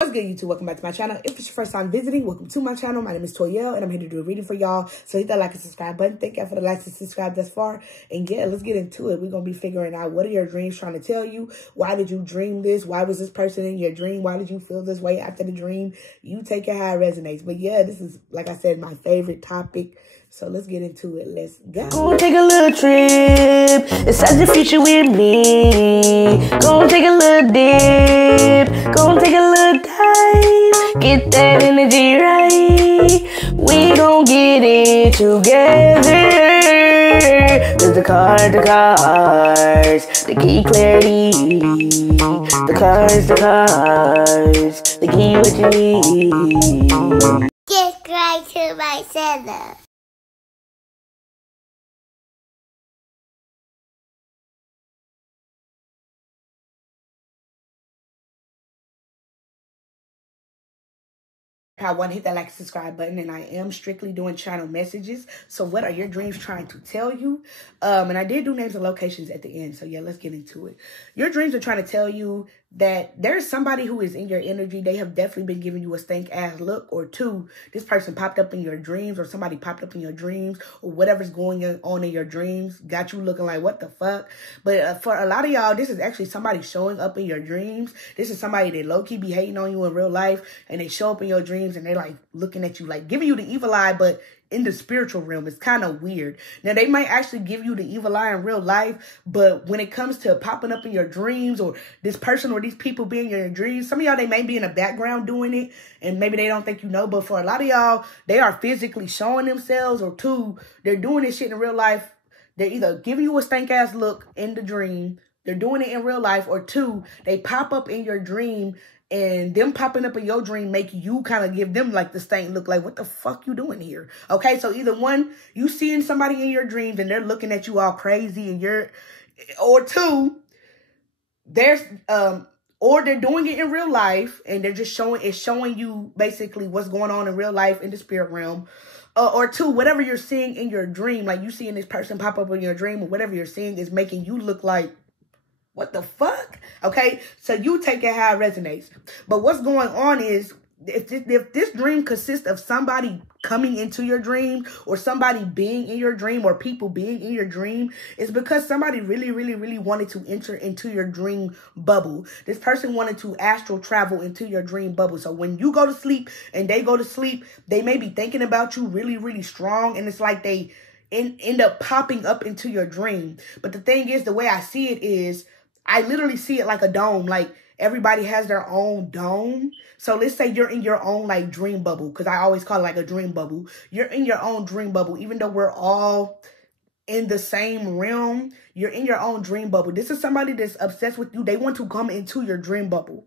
What's good, YouTube? Welcome back to my channel. If it's your first time visiting, welcome to my channel. My name is Toyelle, and I'm here to do a reading for y'all. So hit that like and subscribe button. Thank y'all for the likes and subscribe thus far. And yeah, let's get into it. We're going to be figuring out what are your dreams trying to tell you? Why did you dream this? Why was this person in your dream? Why did you feel this way after the dream? You take it how it resonates. But yeah, this is, like I said, my favorite topic. So let's get into it. Let's go. Gonna take a little trip inside the future with me. Gonna take a little dip. Gonna take a little dive. Get that energy right. We gon' get it together. Cause the cards, the key clarity. The cards, the key what you need. Get right to my center. I want to hit that like subscribe button, and I am strictly doing channel messages. So what are your dreams trying to tell you? And I did do names and locations at the end. So yeah, let's get into it. Your dreams are trying to tell you that there's somebody who is in your energy. They have definitely been giving you a stank ass look, or two, this person popped up in your dreams, or somebody popped up in your dreams, or whatever's going on in your dreams got you looking like, what the fuck? But for a lot of y'all, this is actually somebody showing up in your dreams. This is somebody that low-key be hating on you in real life, and they show up in your dreams and they like looking at you, like giving you the evil eye, but in the spiritual realm. It's kind of weird. Now, they might actually give you the evil eye in real life, but when it comes to popping up in your dreams, or this person or these people being in your dreams, some of y'all, they may be in the background doing it, and maybe they don't think you know, but for a lot of y'all, they are physically showing themselves, or two, they're doing this shit in real life. They're either giving you a stank ass look in the dream, they're doing it in real life, or two, they pop up in your dream, and them popping up in your dream make you kind of give them like the stank look, like, what the fuck you doing here? Okay, so either one, you seeing somebody in your dreams and they're looking at you all crazy, and you're, or two, there's or they're doing it in real life and they're just showing you basically what's going on in real life in the spirit realm. Or two, whatever you're seeing in your dream, like you seeing this person pop up in your dream, or whatever you're seeing is making you look like, what the fuck? Okay, so you take it how it resonates. But what's going on is, if this dream consists of somebody coming into your dream, or somebody being in your dream, or people being in your dream, it's because somebody really, really, really wanted to enter into your dream bubble. This person wanted to astral travel into your dream bubble. So when you go to sleep and they go to sleep, they may be thinking about you really, really strong, and it's like they end up popping up into your dream. But the thing is, the way I see it is, I literally see it like a dome. Like, everybody has their own dome. So let's say you're in your own like dream bubble, because I always call it like a dream bubble. You're in your own dream bubble, even though we're all in the same realm. You're in your own dream bubble. This is somebody that's obsessed with you. They want to come into your dream bubble.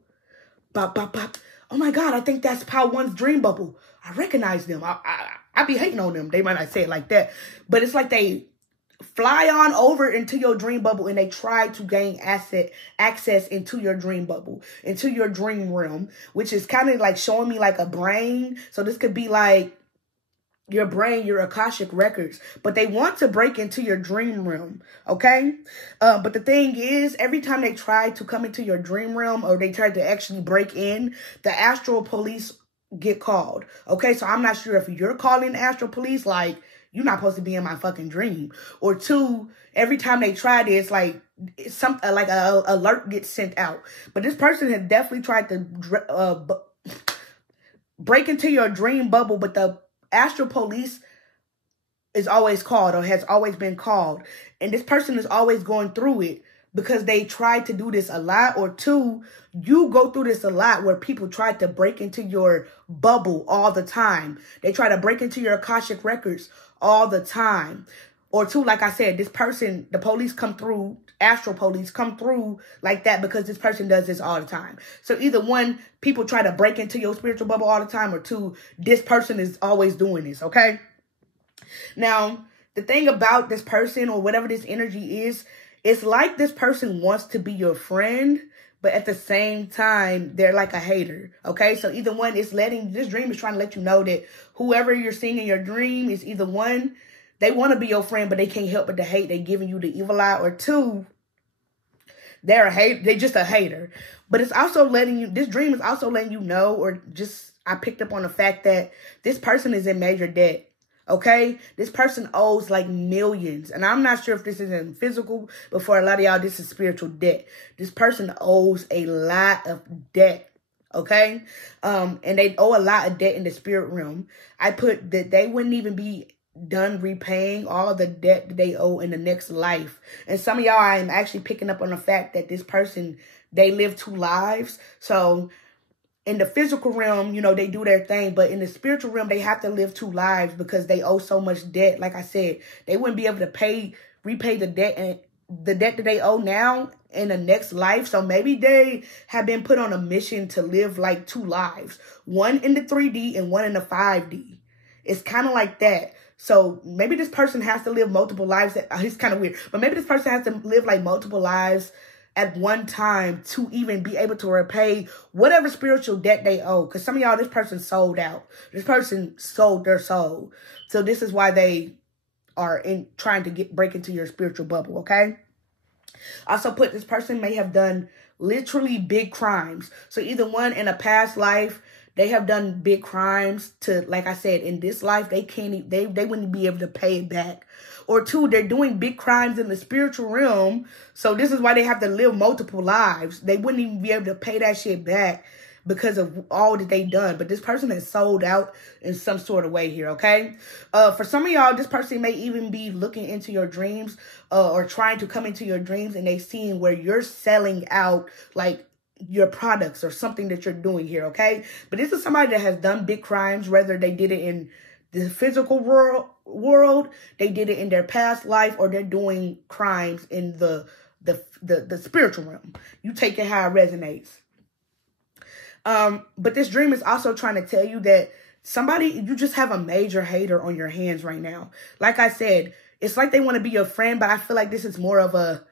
Bop, bop, bop. Oh my God, I think that's Power One's dream bubble. I recognize them. I be hating on them. They might not say it like that, but it's like they fly on over into your dream bubble, and they try to gain access into your dream bubble, into your dream realm, which is kind of like showing me like a brain. So this could be like your brain, your Akashic records, but they want to break into your dream realm. Okay. But the thing is, every time they try to come into your dream realm, or they try to actually break in, the astral police get called. Okay. So I'm not sure if you're calling the astral police, like, you're not supposed to be in my fucking dream. Or two, every time they try this, like, something like a alert gets sent out. But this person has definitely tried to break into your dream bubble, but the astral police is always called, or has always been called. And this person is always going through it because they tried to do this a lot. Or two, you go through this a lot, where people try to break into your bubble all the time. They try to break into your Akashic records all the time. Or two, like I said, this person, the police come through, astral police come through like that, because this person does this all the time. So either one, people try to break into your spiritual bubble all the time, or two, this person is always doing this, okay? Now, the thing about this person, or whatever this energy is, it's like this person wants to be your friend, but at the same time, they're like a hater, okay? So either one, this dream is trying to let you know that whoever you're seeing in your dream is either one, they want to be your friend, but they can't help but to hate. They're giving you the evil eye. Or two, They just a hater. But it's also this dream is also letting you know, or just, I picked up on the fact that this person is in major debt. Okay? This person owes like millions. And I'm not sure if this is in physical, but for a lot of y'all, this is spiritual debt. This person owes a lot of debt. Okay? And they owe a lot of debt in the spirit realm. I put that they wouldn't even be done repaying all the debt that they owe in the next life. And some of y'all, I am actually picking up on the fact that this person, they live 2 lives. So in the physical realm, you know, they do their thing, but in the spiritual realm, they have to live 2 lives because they owe so much debt. Like I said, they wouldn't be able to repay the debt and the debt that they owe now in the next life. So maybe they have been put on a mission to live like 2 lives, one in the 3D and one in the 5D. It's kind of like that. So maybe this person has to live multiple lives. It's kind of weird, but maybe this person has to live like multiple lives at one time to even be able to repay whatever spiritual debt they owe. Because some of y'all, this person sold out. This person sold their soul. So this is why they are trying to break into your spiritual bubble, okay? Also put, this person may have done literally big crimes. So either one, in a past life, they have done big crimes to, like I said, in this life, they wouldn't be able to pay it back. Or 2, they're doing big crimes in the spiritual realm. So this is why they have to live multiple lives. They wouldn't even be able to pay that shit back because of all that they've done. But this person has sold out in some sort of way here, okay? For some of y'all, this person may even be looking into your dreams or trying to come into your dreams, and they seeing where you're selling out, like, your products or something that you're doing here, okay? But this is somebody that has done big crimes, whether they did it in the physical world, they did it in their past life, or they're doing crimes in the spiritual realm. You take it how it resonates. But this dream is also trying to tell you that you just have a major hater on your hands right now. Like I said, it's like they want to be your friend, but I feel like this is more of a,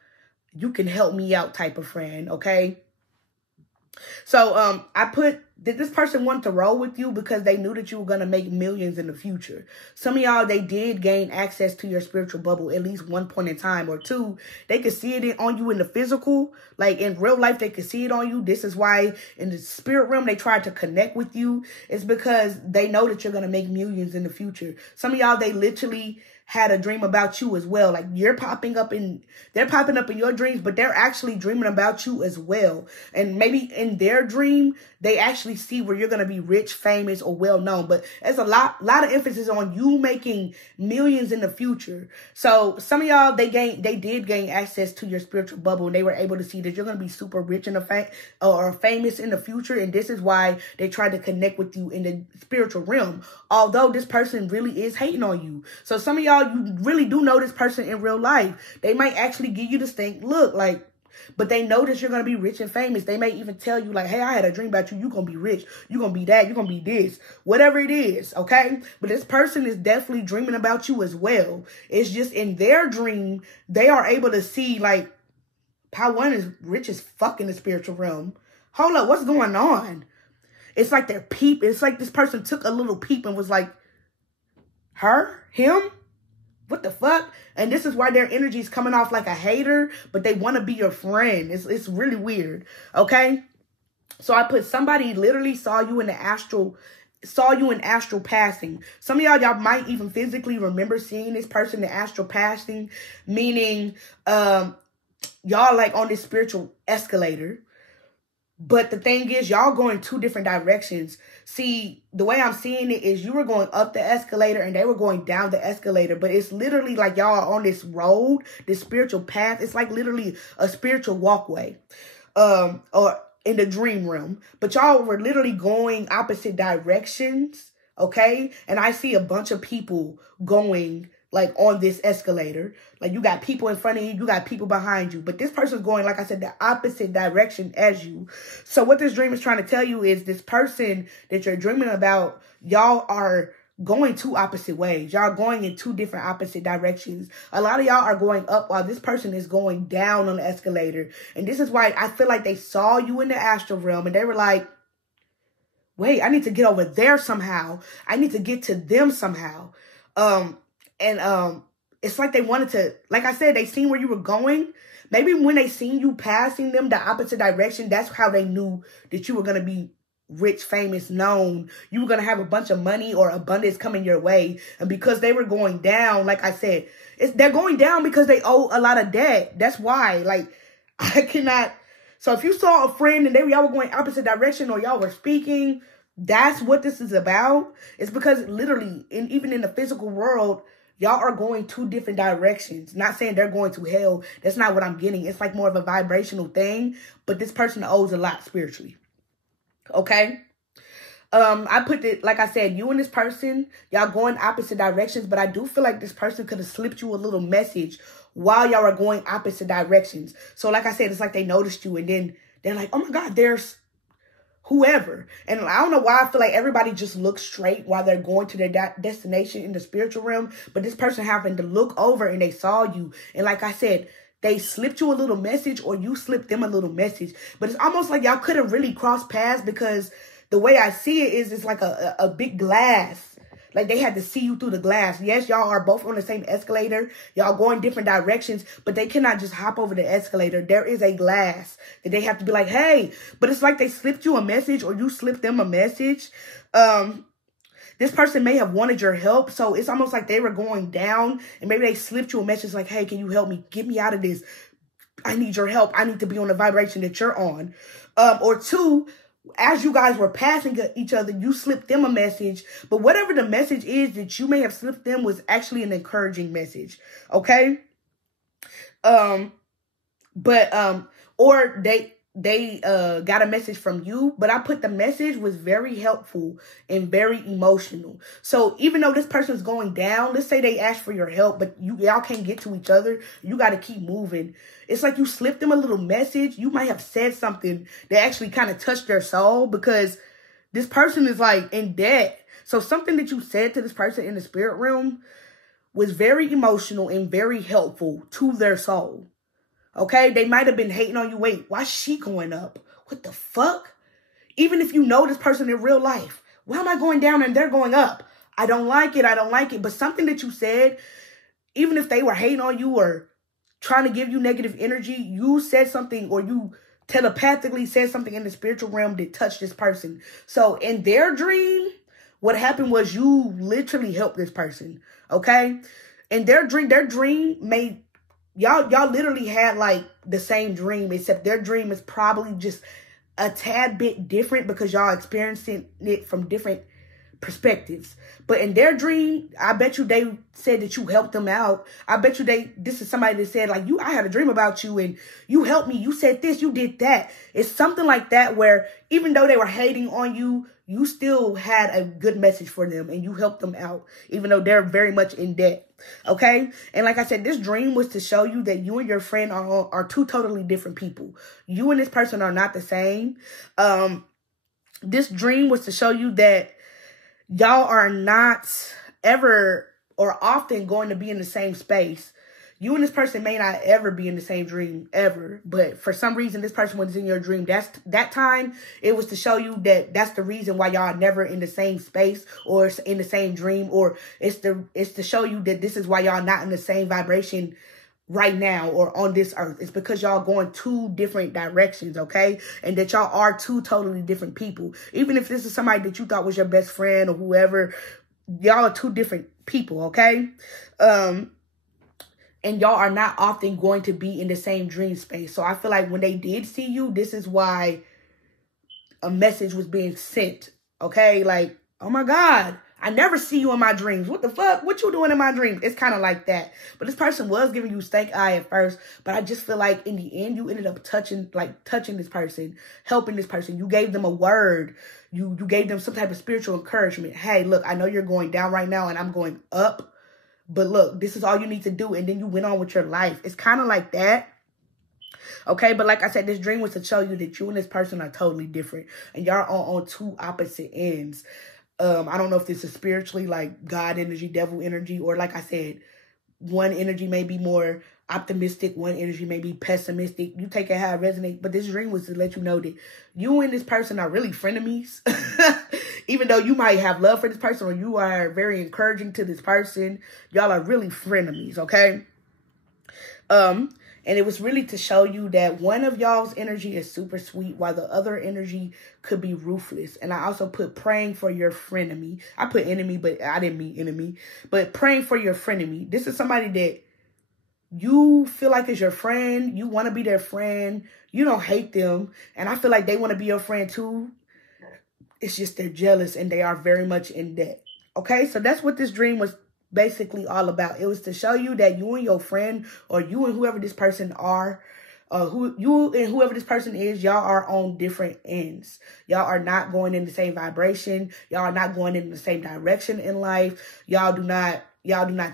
you can help me out type of friend, okay? So I put, did this person want to roll with you because they knew that you were going to make millions in the future? Some of y'all, they did gain access to your spiritual bubble at least one point in time, or 2, they could see it on you in the physical. Like in real life, they could see it on you. This is why in the spirit realm, they tried to connect with you. It's because they know that you're going to make millions in the future. Some of y'all, they literally had a dream about you as well. Like they're popping up in your dreams, but they're actually dreaming about you as well. And maybe in their dream, they actually see where you're going to be rich, famous, or well known. But there's a lot of emphasis on you making millions in the future. So some of y'all, they did gain access to your spiritual bubble, and they were able to see that you're going to be super rich or famous in the future. And this is why they tried to connect with you in the spiritual realm. Although this person really is hating on you. So some of y'all, you really do know this person in real life. They might actually give you the stink look, like, but they know that you're going to be rich and famous. They may even tell you like, hey, I had a dream about you. You're going to be rich. You're going to be that. You're going to be this. Whatever it is, okay? But this person is definitely dreaming about you as well. It's just in their dream, they are able to see like, Power One is rich as fuck in the spiritual realm. Hold up, what's going on? It's like they're peep. It's like this person took a little peep and was like, him? What the fuck? And this is why their energy is coming off like a hater, but they want to be your friend. It's really weird, okay? So I put, somebody literally saw you in astral passing. Some of y'all might even physically remember seeing this person in astral passing, meaning y'all like on this spiritual escalator. But the thing is, y'all going 2 different directions. See, the way I'm seeing it is you were going up the escalator and they were going down the escalator. But it's literally like y'all are on this road, this spiritual path. It's like literally a spiritual walkway or in the dream realm. But y'all were literally going opposite directions, okay? And I see a bunch of people going like on this escalator. Like you got people in front of you, you got people behind you. But this person's going, like I said, the opposite direction as you. So what this dream is trying to tell you is this person that you're dreaming about, y'all are going 2 opposite ways. Y'all going in 2 different opposite directions. A lot of y'all are going up while this person is going down on the escalator. And this is why I feel like they saw you in the astral realm and they were like, wait, I need to get over there somehow. I need to get to them somehow. And it's like they wanted to, like I said, they seen where you were going. Maybe when they seen you passing them the opposite direction, that's how they knew that you were going to be rich, famous, known. You were going to have a bunch of money or abundance coming your way. And because they were going down, like I said, they're going down because they owe a lot of debt. That's why. Like, I cannot. So if you saw a friend and y'all were going opposite direction or y'all were speaking, that's what this is about. It's because literally, even in the physical world, y'all are going two different directions. Not saying they're going to hell. That's not what I'm getting. It's like more of a vibrational thing. But this person owes a lot spiritually. Okay? I put it, like I said, you and this person, y'all going opposite directions. But I do feel like this person could have slipped you a little message while y'all are going opposite directions. So like I said, it's like they noticed you. And then they're like, oh my God, there's whoever. And I don't know why I feel like everybody just looks straight while they're going to their destination in the spiritual realm. But this person happened to look over and they saw you. And like I said, they slipped you a little message or you slipped them a little message. But it's almost like y'all couldn't really cross paths because the way I see it is it's like a big glass. Like they had to see you through the glass. Yes, y'all are both on the same escalator. Y'all going different directions, but they cannot just hop over the escalator. There is a glass that they have to be like, hey, but it's like they slipped you a message or you slipped them a message. This person may have wanted your help. So it's almost like they were going down and maybe they slipped you a message like, hey, can you help me? Get me out of this. I need your help. I need to be on the vibration that you're on. Or two, as you guys were passing each other, you slipped them a message. But whatever the message is that you may have slipped them was actually an encouraging message. Okay? Or they got a message from you, but I put the message was very helpful and very emotional. So even though this person's going down, let's say they asked for your help, but y'all can't get to each other. You got to keep moving. It's like you slipped them a little message. You might have said something that actually kind of touched their soul because this person is like in debt. So something that you said to this person in the spirit realm was very emotional and very helpful to their soul. Okay, they might have been hating on you. Wait, why's she going up? What the fuck? Even if you know this person in real life, why am I going down and they're going up? I don't like it. I don't like it. But something that you said, even if they were hating on you or trying to give you negative energy, you said something or you telepathically said something in the spiritual realm that touched this person. So in their dream, what happened was you literally helped this person. Okay, in their dream made y'all literally had like the same dream, except their dream is probably just a tad bit different because y'all experiencing it from different perspectives. But in their dream, I bet you they said that you helped them out. I bet you this is somebody that said like, I had a dream about you and you helped me. You said this, you did that. It's something like that where even though they were hating on you, you still had a good message for them and you helped them out, even though they're very much in debt. Okay. And like I said, this dream was to show you that you and your friend are two totally different people. You and this person are not the same. This dream was to show you that y'all are not ever or often going to be in the same space. You and this person may not ever be in the same dream ever, but for some reason this person was in your dream. That time it was to show you that that's the reason why y'all are never in the same space or in the same dream, or it's to show you that this is why y'all not in the same vibration right now or on this earth. It's because y'all going two different directions, okay? And that y'all are two totally different people. Even if this is somebody that you thought was your best friend or whoever, y'all are two different people, okay? And y'all are not often going to be in the same dream space. So I feel like when they did see you, this is why a message was being sent, okay? Like, oh my God, I never see you in my dreams. What the fuck? What you doing in my dreams? It's kind of like that. But this person was giving you stank eye at first. But I just feel like in the end, you ended up touching this person, helping this person. You gave them a word. You gave them some type of spiritual encouragement. Hey, look, I know you're going down right now and I'm going up. But look, this is all you need to do. And then you went on with your life. It's kind of like that. Okay, but like I said, this dream was to show you that you and this person are totally different. And y'all are on two opposite ends. I don't know if this is spiritually like God energy, devil energy, or like I said, one energy may be more optimistic, one energy may be pessimistic. You take it how it resonates. But this dream was to let you know that you and this person are really frenemies. even though you might have love for this person or you are very encouraging to this person, y'all are really frenemies, okay? And it was really to show you that one of y'all's energy is super sweet while the other energy could be ruthless. And I also put praying for your frenemy. I put enemy, but I didn't mean enemy. But praying for your frenemy. This is somebody that you feel like is your friend. You want to be their friend. You don't hate them. And I feel like they want to be your friend too. It's just they're jealous and they are very much in debt. Okay, so that's what this dream was basically all about. It was to show you that you and your friend, or you and whoever this person are, whoever this person is, y'all are on different ends. Y'all are not going in the same vibration. Y'all are not going in the same direction in life. Y'all do not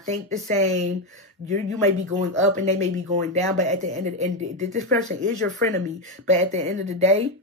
think the same. You may be going up and they may be going down, but at the end of the end, this person is your frenemy. But at the end of the day,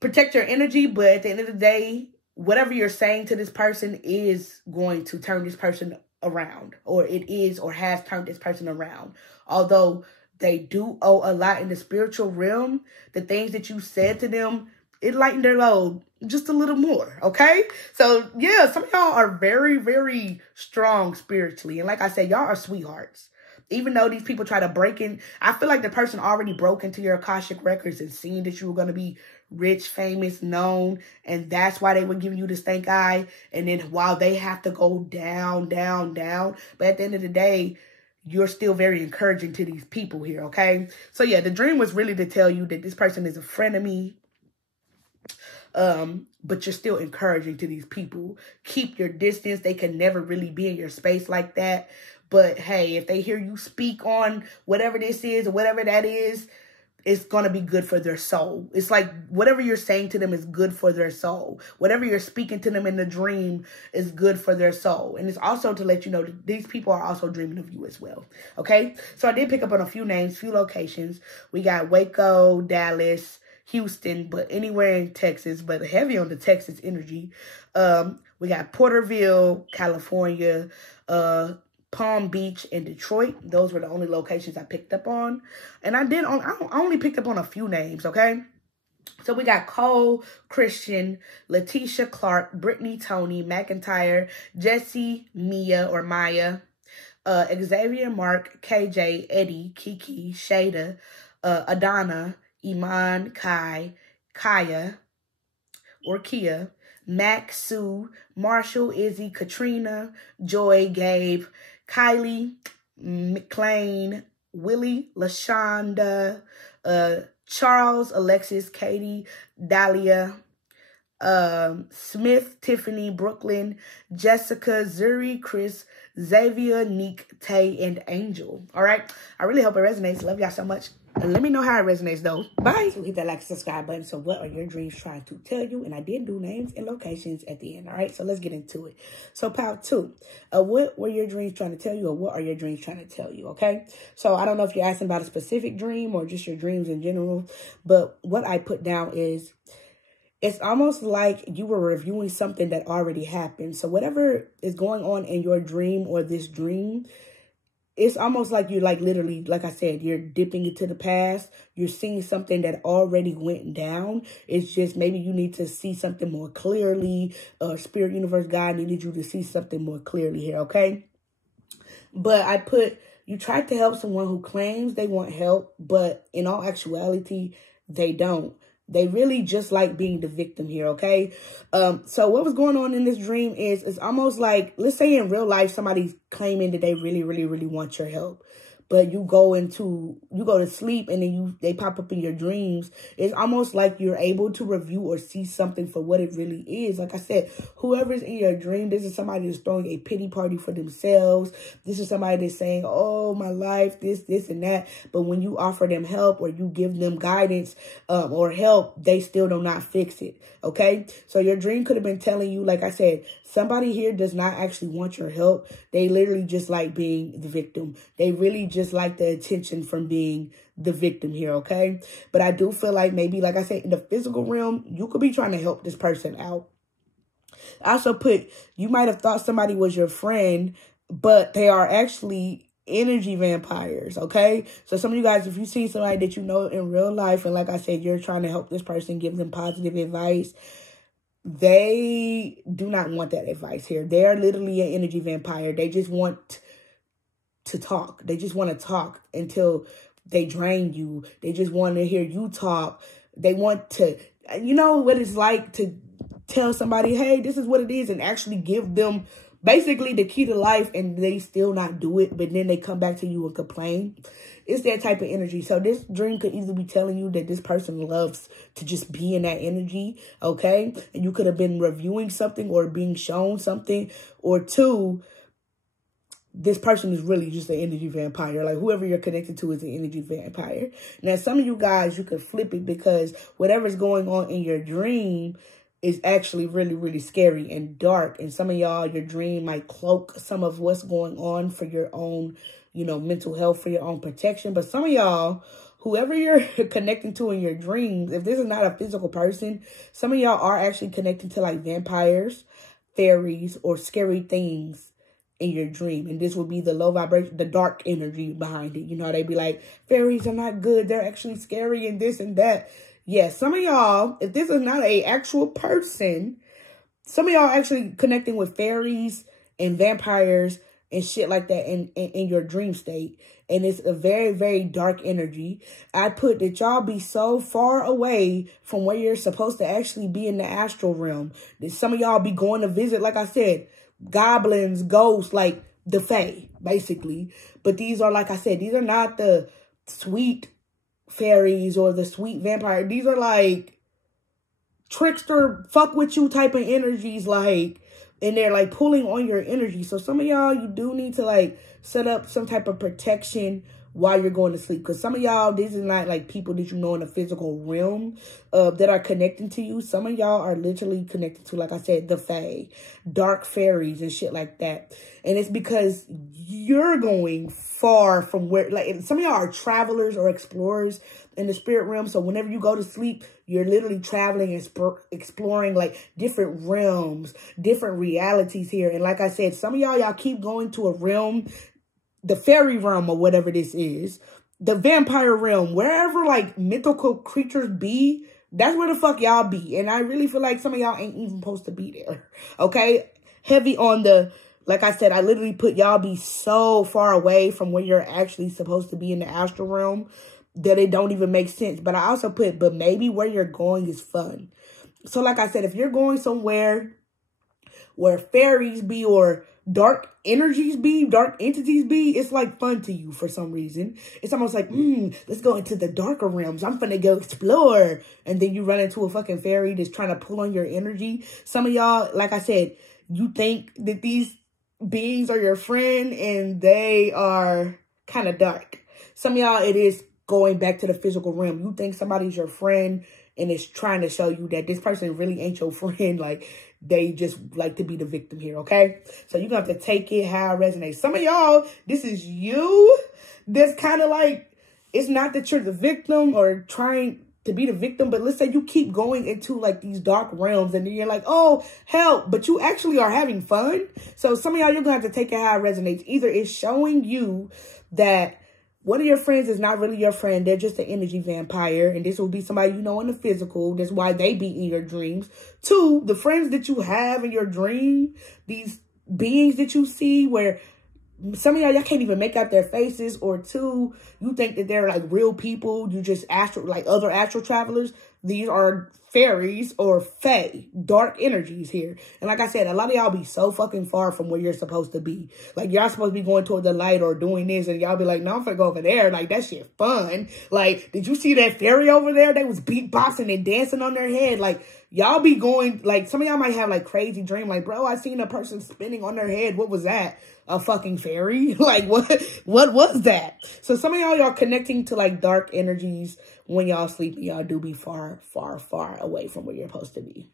protect your energy. But at the end of the day, whatever you're saying to this person is going to turn this person around, or it is or has turned this person around. Although they do owe a lot in the spiritual realm, the things that you said to them, it lightened their load just a little more, okay? So, yeah, some of y'all are very, very strong spiritually. And like I said, y'all are sweethearts. Even though these people try to break in, I feel like the person already broke into your Akashic records and seen that you were going to be rich, famous, known, and that's why they were giving you the stink eye. And then while they have to go down, down, down, but at the end of the day, you're still very encouraging to these people here, okay? So yeah, the dream was really to tell you that this person is a frenemy, but you're still encouraging to these people. Keep your distance. They can never really be in your space like that. But hey, if they hear you speak on whatever this is or whatever that is, it's going to be good for their soul. It's like whatever you're saying to them is good for their soul. Whatever you're speaking to them in the dream is good for their soul. And it's also to let you know that these people are also dreaming of you as well. Okay? So I did pick up on a few names, few locations. We got Waco, Dallas, Houston, but anywhere in Texas, but heavy on the Texas energy. We got Porterville, California, Palm Beach, and Detroit. Those were the only locations I picked up on. And I only picked up on a few names, okay? So we got Cole, Christian, Letitia Clark, Brittany, Tony, McIntyre, Jesse, Mia or Maya, Xavier, Mark, KJ, Eddie, Kiki, Shada, Adana, Iman, Kai, Kaya, or Kia, Mac, Sue, Marshall, Izzy, Katrina, Joy, Gabe, Kylie, McLean, Willie, LaShonda, Charles, Alexis, Katie, Dahlia, Smith, Tiffany, Brooklyn, Jessica, Zuri, Chris, Xavier, Neek, Tay, and Angel. All right. I really hope it resonates. Love y'all so much. And let me know how it resonates, though. Bye. So hit that like, subscribe button. So what are your dreams trying to tell you? And I did do names and locations at the end. All right. So let's get into it. So part 2. What were your dreams trying to tell you, or what are your dreams trying to tell you? Okay. So I don't know if you're asking about a specific dream or just your dreams in general. But what I put down is, it's almost like you were reviewing something that already happened. So whatever is going on in your dream or this dream, it's almost like you're like literally, like I said, you're dipping into the past. You're seeing something that already went down. It's just maybe you need to see something more clearly. Spirit, universe, God needed you to see something more clearly here, okay? But I put, you tried to help someone who claims they want help, but in all actuality, they don't. They really just like being the victim here, okay? So what was going on in this dream is, it's almost like, let's say in real life, somebody's claiming that they really, really, really want your help. But you go to sleep and then they pop up in your dreams. It's almost like you're able to review or see something for what it really is. Like I said, whoever's in your dream, this is somebody that's throwing a pity party for themselves. This is somebody that's saying, oh, my life, this, and that. But when you offer them help or you give them guidance or help, they still do not fix it. Okay? So your dream could have been telling you, like I said, somebody here does not actually want your help. They literally just like being the victim. They really just like the attention from being the victim here, okay? But I do feel like maybe, like I said, in the physical realm, you could be trying to help this person out. I also put, you might have thought somebody was your friend, but they are actually energy vampires, okay? So some of you guys, if you see somebody that you know in real life, and like I said, you're trying to help this person, give them positive advice, they do not want that advice here. They're literally an energy vampire. They just want to talk. They just want to talk until they drain you. They just want to hear you talk. They want to, you know what it's like to tell somebody, hey, this is what it is, and actually give them basically the key to life, and they still not do it, but then they come back to you and complain. It's that type of energy. So this dream could either be telling you that this person loves to just be in that energy, okay? And you could have been reviewing something or being shown something, or two, this person is really just an energy vampire. Like, whoever you're connected to is an energy vampire. Now, some of you guys, you could flip it, because whatever's going on in your dream is actually really, really scary and dark. And some of y'all, your dream might cloak some of what's going on for your own, you know, mental health, for your own protection. But some of y'all, whoever you're connecting to in your dreams, if this is not a physical person, some of y'all are actually connecting to like vampires, fairies, or scary things in your dream. And this will be the low vibration, the dark energy behind it. You know, they be like, fairies are not good, they're actually scary and this and that. Yes, some of y'all, if this is not a actual person, some of y'all actually connecting with fairies and vampires and shit like that in your dream state. And it's a very, very dark energy. I put that y'all be so far away from where you're supposed to actually be in the astral realm. That some of y'all be going to visit, like I said, goblins, ghosts, like the fae, basically. But these are, like I said, these are not the sweet fairies or the sweet vampire. These are like trickster, fuck with you type of energies, like, and they're like pulling on your energy. So some of y'all, you do need to like set up some type of protection while you're going to sleep. Because some of y'all, this is not like people that you know in the physical realm that are connecting to you. Some of y'all are literally connected to, like I said, the fae, dark fairies and shit like that. And it's because you're going far from where, like, some of y'all are travelers or explorers in the spirit realm. So whenever you go to sleep, you're literally traveling and exploring like different realms, different realities here. And like I said, some of y'all keep going to a realm, the fairy realm or whatever this is, the vampire realm, wherever like mythical creatures be, that's where the fuck y'all be. And I really feel like some of y'all ain't even supposed to be there. Okay? Heavy on the, like I said, I literally put y'all be so far away from where you're actually supposed to be in the astral realm that it don't even make sense. But I also put, but maybe where you're going is fun. So like I said, if you're going somewhere where fairies be or dark energies be, dark entities be, it's like fun to you for some reason. It's almost like, let's go into the darker realms. I'm finna go explore. And then you run into a fucking fairy that's trying to pull on your energy. Some of y'all, like I said, you think that these beings are your friend and they are kind of dark. Some of y'all, it is going back to the physical realm. You think somebody's your friend and it's trying to show you that this person really ain't your friend. Like, they just like to be the victim here, okay? So you're going to have to take it how it resonates. Some of y'all, this is you. That's kind of like, it's not that you're the victim or trying to be the victim, but let's say you keep going into like these dark realms and then you're like, oh, help, but you actually are having fun. So some of y'all, you're going to have to take it how it resonates. Either it's showing you that one of your friends is not really your friend. They're just an energy vampire. And this will be somebody you know in the physical. That's why they be in your dreams. Two, the friends that you have in your dream, these beings that you see where some of y'all can't even make out their faces. Or two, you think that they're like real people. You just astral, like other astral travelers. These are fairies or fae, dark energies here. And like I said, a lot of y'all be so fucking far from where you're supposed to be. Like, y'all supposed to be going toward the light or doing this, and y'all be like, no, I'm finna go over there. Like, that shit fun. Like, did you see that fairy over there? They was beatboxing and dancing on their head. Like, y'all be going, like, some of y'all might have like crazy dream. Like, bro, I seen a person spinning on their head. What was that? A fucking fairy? Like, what was that? So some of y'all connecting to like dark energies when y'all sleep. Y'all do be far, far, far away from where you're supposed to be.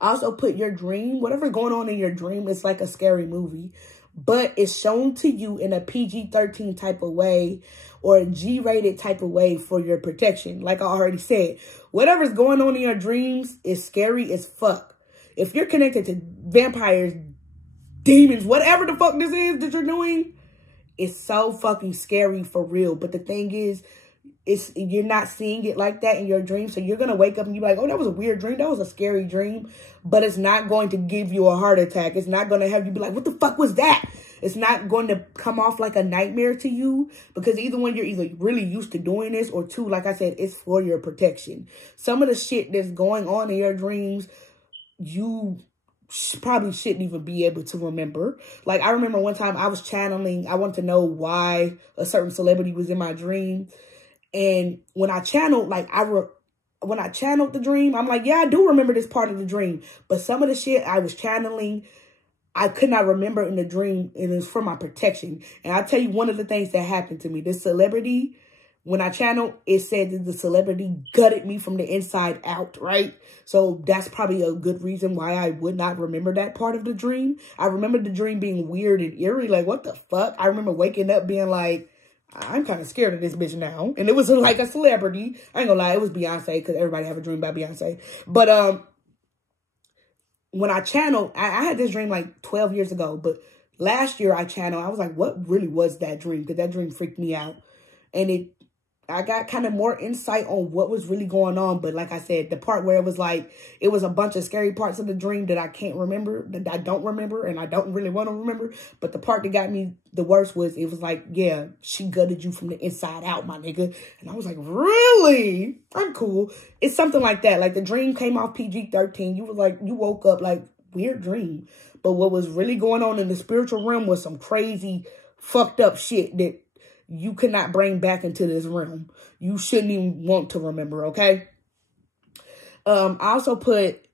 Also put your dream, whatever going on in your dream, it's like a scary movie, but it's shown to you in a PG-13 type of way or a G-rated type of way for your protection. Like I already said, whatever's going on in your dreams is scary as fuck. If you're connected to vampires, demons, whatever the fuck this is that you're doing, it's so fucking scary for real. But the thing is, you're not seeing it like that in your dream. So you're going to wake up and you're like, oh, that was a weird dream. That was a scary dream. But it's not going to give you a heart attack. It's not going to have you be like, what the fuck was that? It's not going to come off like a nightmare to you, because either one, you're either really used to doing this, or two, like I said, it's for your protection. Some of the shit that's going on in your dreams, you probably shouldn't even be able to remember. Like, I remember one time I was channeling. I wanted to know why a certain celebrity was in my dream. And when I channeled, like, when I channeled the dream, I'm like, yeah, I do remember this part of the dream. But some of the shit I was channeling, I could not remember in the dream, and it was for my protection. And I'll tell you one of the things that happened to me. This celebrity, when I channeled, it said that the celebrity gutted me from the inside out, right? So that's probably a good reason why I would not remember that part of the dream. I remember the dream being weird and eerie, like, what the fuck? I remember waking up being like, I'm kind of scared of this bitch now. And it was like a celebrity. I ain't gonna lie, it was Beyonce, because everybody have a dream about Beyonce. But when I channeled, I had this dream like 12 years ago. But last year I channeled, I was like, what really was that dream? Because that dream freaked me out. And I got kind of more insight on what was really going on. But like I said, the part where it was like, it was a bunch of scary parts of the dream that I can't remember, that I don't remember, and I don't really want to remember. But the part that got me the worst was, it was like, yeah, she gutted you from the inside out, my nigga. And I was like, really? I'm cool. It's something like that. Like, the dream came off PG-13. You was like, you woke up like, weird dream. But what was really going on in the spiritual realm was some crazy, fucked up shit that you could not bring back into this realm. You shouldn't even want to remember, okay? I also put,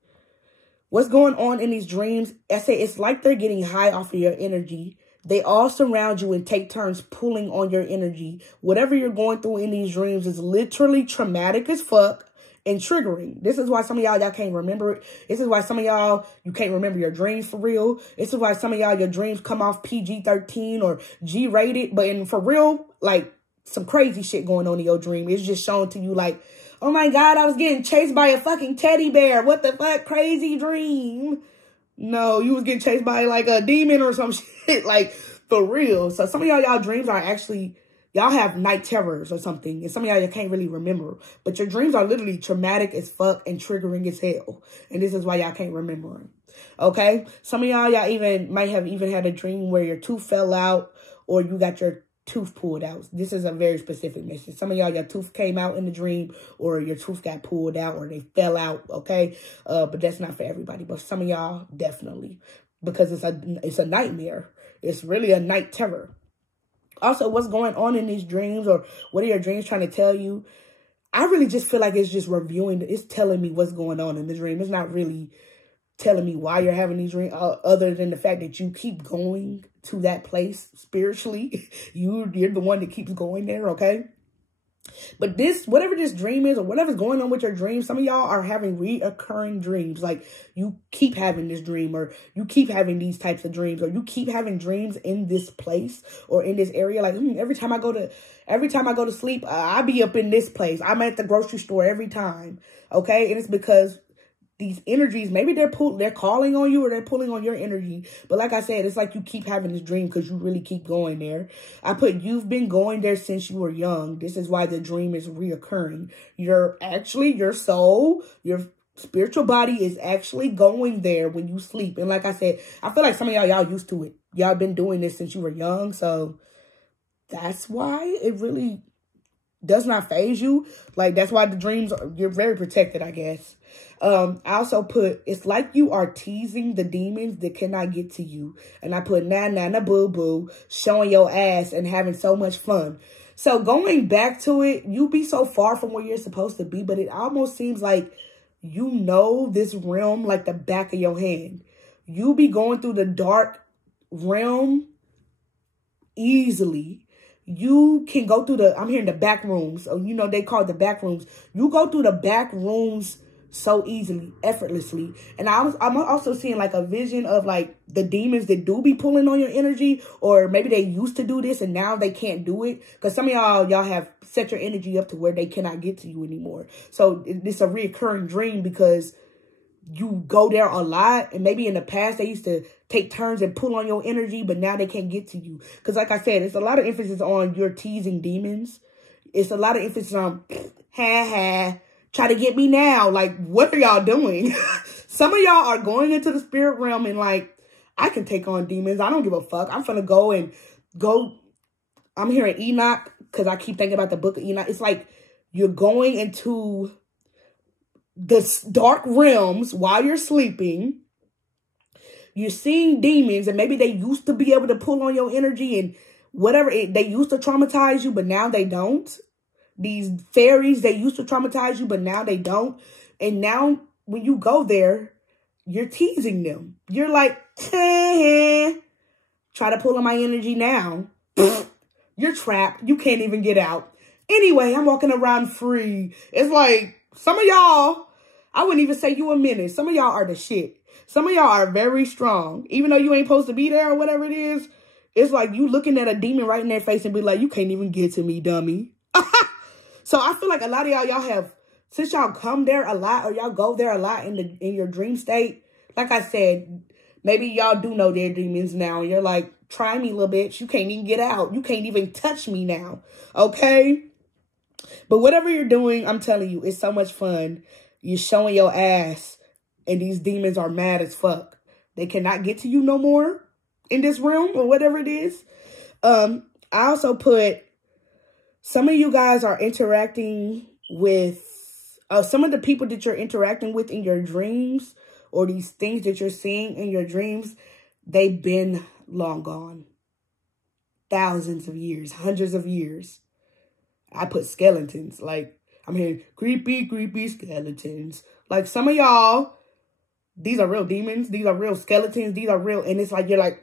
what's going on in these dreams, I say it's like they're getting high off of your energy. They all surround you and take turns pulling on your energy. Whatever you're going through in these dreams is literally traumatic as fuck and triggering. This is why some of y'all can't remember it. This is why some of y'all, you can't remember your dreams for real. This is why some of y'all, your dreams come off PG-13 or G-rated. But for real, like, some crazy shit going on in your dream. It's just shown to you like, oh my God, I was getting chased by a fucking teddy bear. What the fuck? Crazy dream. No, you was getting chased by like a demon or some shit. Like, for real. So some of y'all dreams are actually, y'all have night terrors or something. And some of y'all can't really remember. But your dreams are literally traumatic as fuck and triggering as hell. And this is why y'all can't remember them. Okay? Some of y'all might have had a dream where your tooth fell out, or you got your tooth pulled out. This is a very specific message. Some of y'all, your tooth came out in the dream, or your tooth got pulled out, or they fell out. Okay? But that's not for everybody. But some of y'all, definitely. Because it's a nightmare. It's really a night terror. Also, what's going on in these dreams, or what are your dreams trying to tell you? I really just feel like it's just reviewing. It's telling me what's going on in the dream. It's not really telling me why you're having these dreams, other than the fact that you keep going to that place spiritually. You're the one that keeps going there, okay? But whatever this dream is, or whatever's going on with your dreams, some of y'all are having reoccurring dreams. Like, you keep having this dream, or you keep having these types of dreams, or you keep having dreams in this place or in this area. Like, every time I go to sleep, I be up in this place. I'm at the grocery store every time. Okay. And it's because these energies, maybe they're calling on you, or they're pulling on your energy. But like I said, it's like you keep having this dream because you really keep going there. I put, you've been going there since you were young. This is why the dream is reoccurring. Your soul, your spiritual body is actually going there when you sleep. And like I said, I feel like some of y'all used to it. Y'all been doing this since you were young. So that's why it really does not phase you. Like, that's why the dreams, you're very protected, I guess. I also put, it's like you are teasing the demons that cannot get to you. And I put, na boo boo, showing your ass and having so much fun. So going back to it, you be so far from where you're supposed to be, but it almost seems like you know this realm like the back of your hand. You be going through the dark realm easily. You can go through I'm hearing the back rooms. So, they call it the back rooms. You go through the back rooms so easily, effortlessly. And I'm also seeing like a vision of like the demons that do be pulling on your energy, or maybe they used to do this and now they can't do it. Because some of y'all have set your energy up to where they cannot get to you anymore. So it's a reoccurring dream because you go there a lot, and maybe in the past they used to take turns and pull on your energy, but now they can't get to you. Because like I said, it's a lot of emphasis on you're teasing demons. It's a lot of emphasis on, ha ha, try to get me now. Like, what are y'all doing? Some of y'all are going into the spirit realm and like, I can take on demons. I don't give a fuck. I'm finna go. I'm hearing Enoch because I keep thinking about the book of Enoch. It's like you're going into the dark realms while you're sleeping. You're seeing demons, and maybe they used to be able to pull on your energy and whatever. They used to traumatize you, but now they don't. These fairies, they used to traumatize you, but now they don't. And now when you go there, you're teasing them. You're like, try to pull on my energy now. You're trapped. You can't even get out. Anyway, I'm walking around free. It's like, some of y'all, I wouldn't even say you a menace. Some of y'all are the shit. Some of y'all are very strong. Even though you ain't supposed to be there or whatever it is, it's like you looking at a demon right in their face and be like, you can't even get to me, dummy. So I feel like a lot of y'all have, since y'all come there a lot or y'all go there a lot in your dream state, like I said, maybe y'all do know they're demons now. And you're like, try me, little bitch. You can't even get out. You can't even touch me now. Okay? But whatever you're doing, I'm telling you, it's so much fun. You're showing your ass. And these demons are mad as fuck. They cannot get to you no more in this room or whatever it is. I also put, some of you guys are interacting with, some of the people that you're interacting with in your dreams or these things that you're seeing in your dreams, they've been long gone. Thousands of years, hundreds of years. I put skeletons. Like, I'm hearing creepy, creepy skeletons. Like, some of y'all, these are real demons. These are real skeletons. These are real. And it's like, you're like,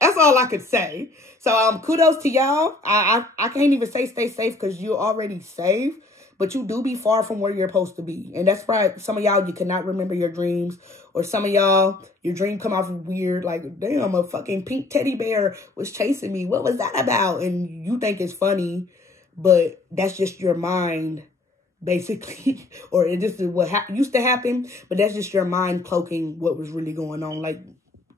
that's all I could say. So, kudos to y'all. I can't even say stay safe because you're already safe. But you do be far from where you're supposed to be. And that's why some of y'all, you cannot remember your dreams. Or some of y'all, your dream come off weird. Like, damn, a fucking pink teddy bear was chasing me. What was that about? And you think it's funny. But that's just your mind, basically. Or it just is what used to happen. But that's just your mind cloaking what was really going on. Like,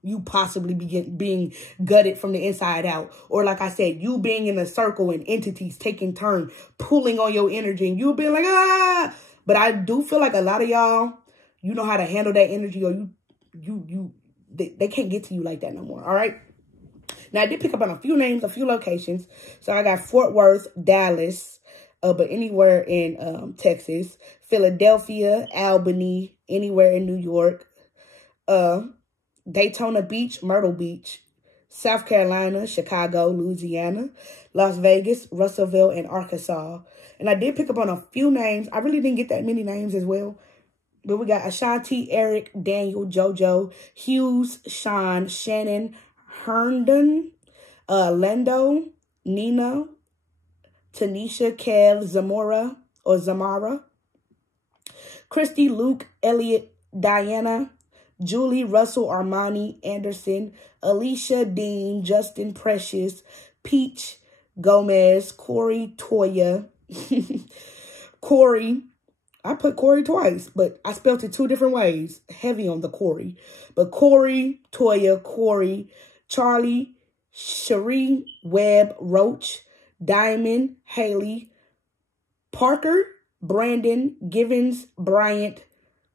you possibly being gutted from the inside out. Or like I said, you being in a circle and entities taking turn, pulling on your energy. And you being like, ah. But I do feel like a lot of y'all, you know how to handle that energy. Or they can't get to you like that no more. All right. Now, I did pick up on a few names, a few locations. So I got Fort Worth, Dallas, but anywhere in Texas, Philadelphia, Albany, anywhere in New York, Daytona Beach, Myrtle Beach, South Carolina, Chicago, Louisiana, Las Vegas, Russellville, and Arkansas. And I did pick up on a few names. I really didn't get that many names as well. But we got Ashanti, Eric, Daniel, JoJo, Hughes, Sean, Shannon, Herndon, Lendo, Nina, Tanisha, Kev, Zamara, Christy, Luke, Elliot, Diana, Julie, Russell, Armani, Anderson, Alicia, Dean, Justin, Precious, Peach, Gomez, Corey, Toya, Corey. I put Corey twice, but I spelled it two different ways. Heavy on the Corey. But Corey, Toya, Corey, Charlie, Cherie, Webb, Roach, Diamond, Haley, Parker, Brandon, Givens, Bryant,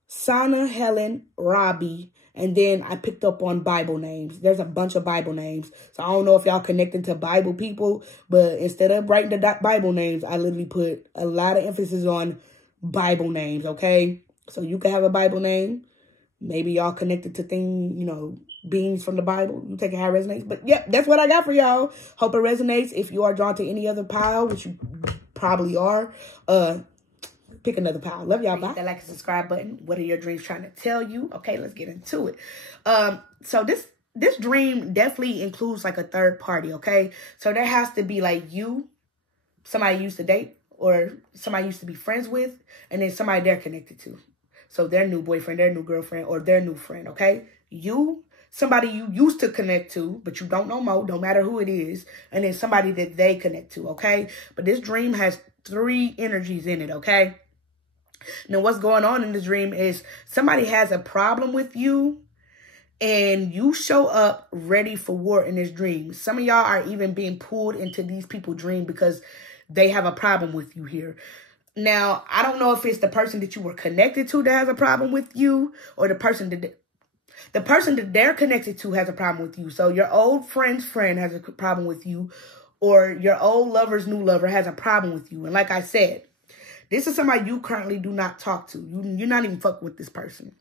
Sana, Helen, Robbie, and then I picked up on Bible names. There's a bunch of Bible names. So I don't know if y'all connected to Bible people, but instead of writing the Bible names, I literally put a lot of emphasis on Bible names, okay? So you can have a Bible name. Maybe y'all connected to things, beings from the Bible. You take it how it resonates. But yep, that's what I got for y'all. Hope it resonates. If you are drawn to any other pile, which you probably are, pick another pile. Love y'all. Bye. Hit that like and subscribe button. What are your dreams trying to tell you? Okay, let's get into it. So this dream definitely includes like a third party, okay? So there has to be like you, somebody you used to date, or somebody you used to be friends with, and then somebody they're connected to. So their new boyfriend, their new girlfriend, or their new friend, okay? You, somebody you used to connect to, but you don't know more, don't matter who it is, and then somebody that they connect to, okay? But this dream has 3 energies in it, okay? Now, what's going on in the dream is somebody has a problem with you, and you show up ready for war in this dream. Some of y'all are even being pulled into these people's dream because they have a problem with you here. Now, I don't know if it's the person that you were connected to that has a problem with you, or the person that they're connected to has a problem with you. So your old friend's friend has a problem with you, or your old lover's new lover has a problem with you. And like I said, this is somebody you currently do not talk to. You're not even fucking with this person.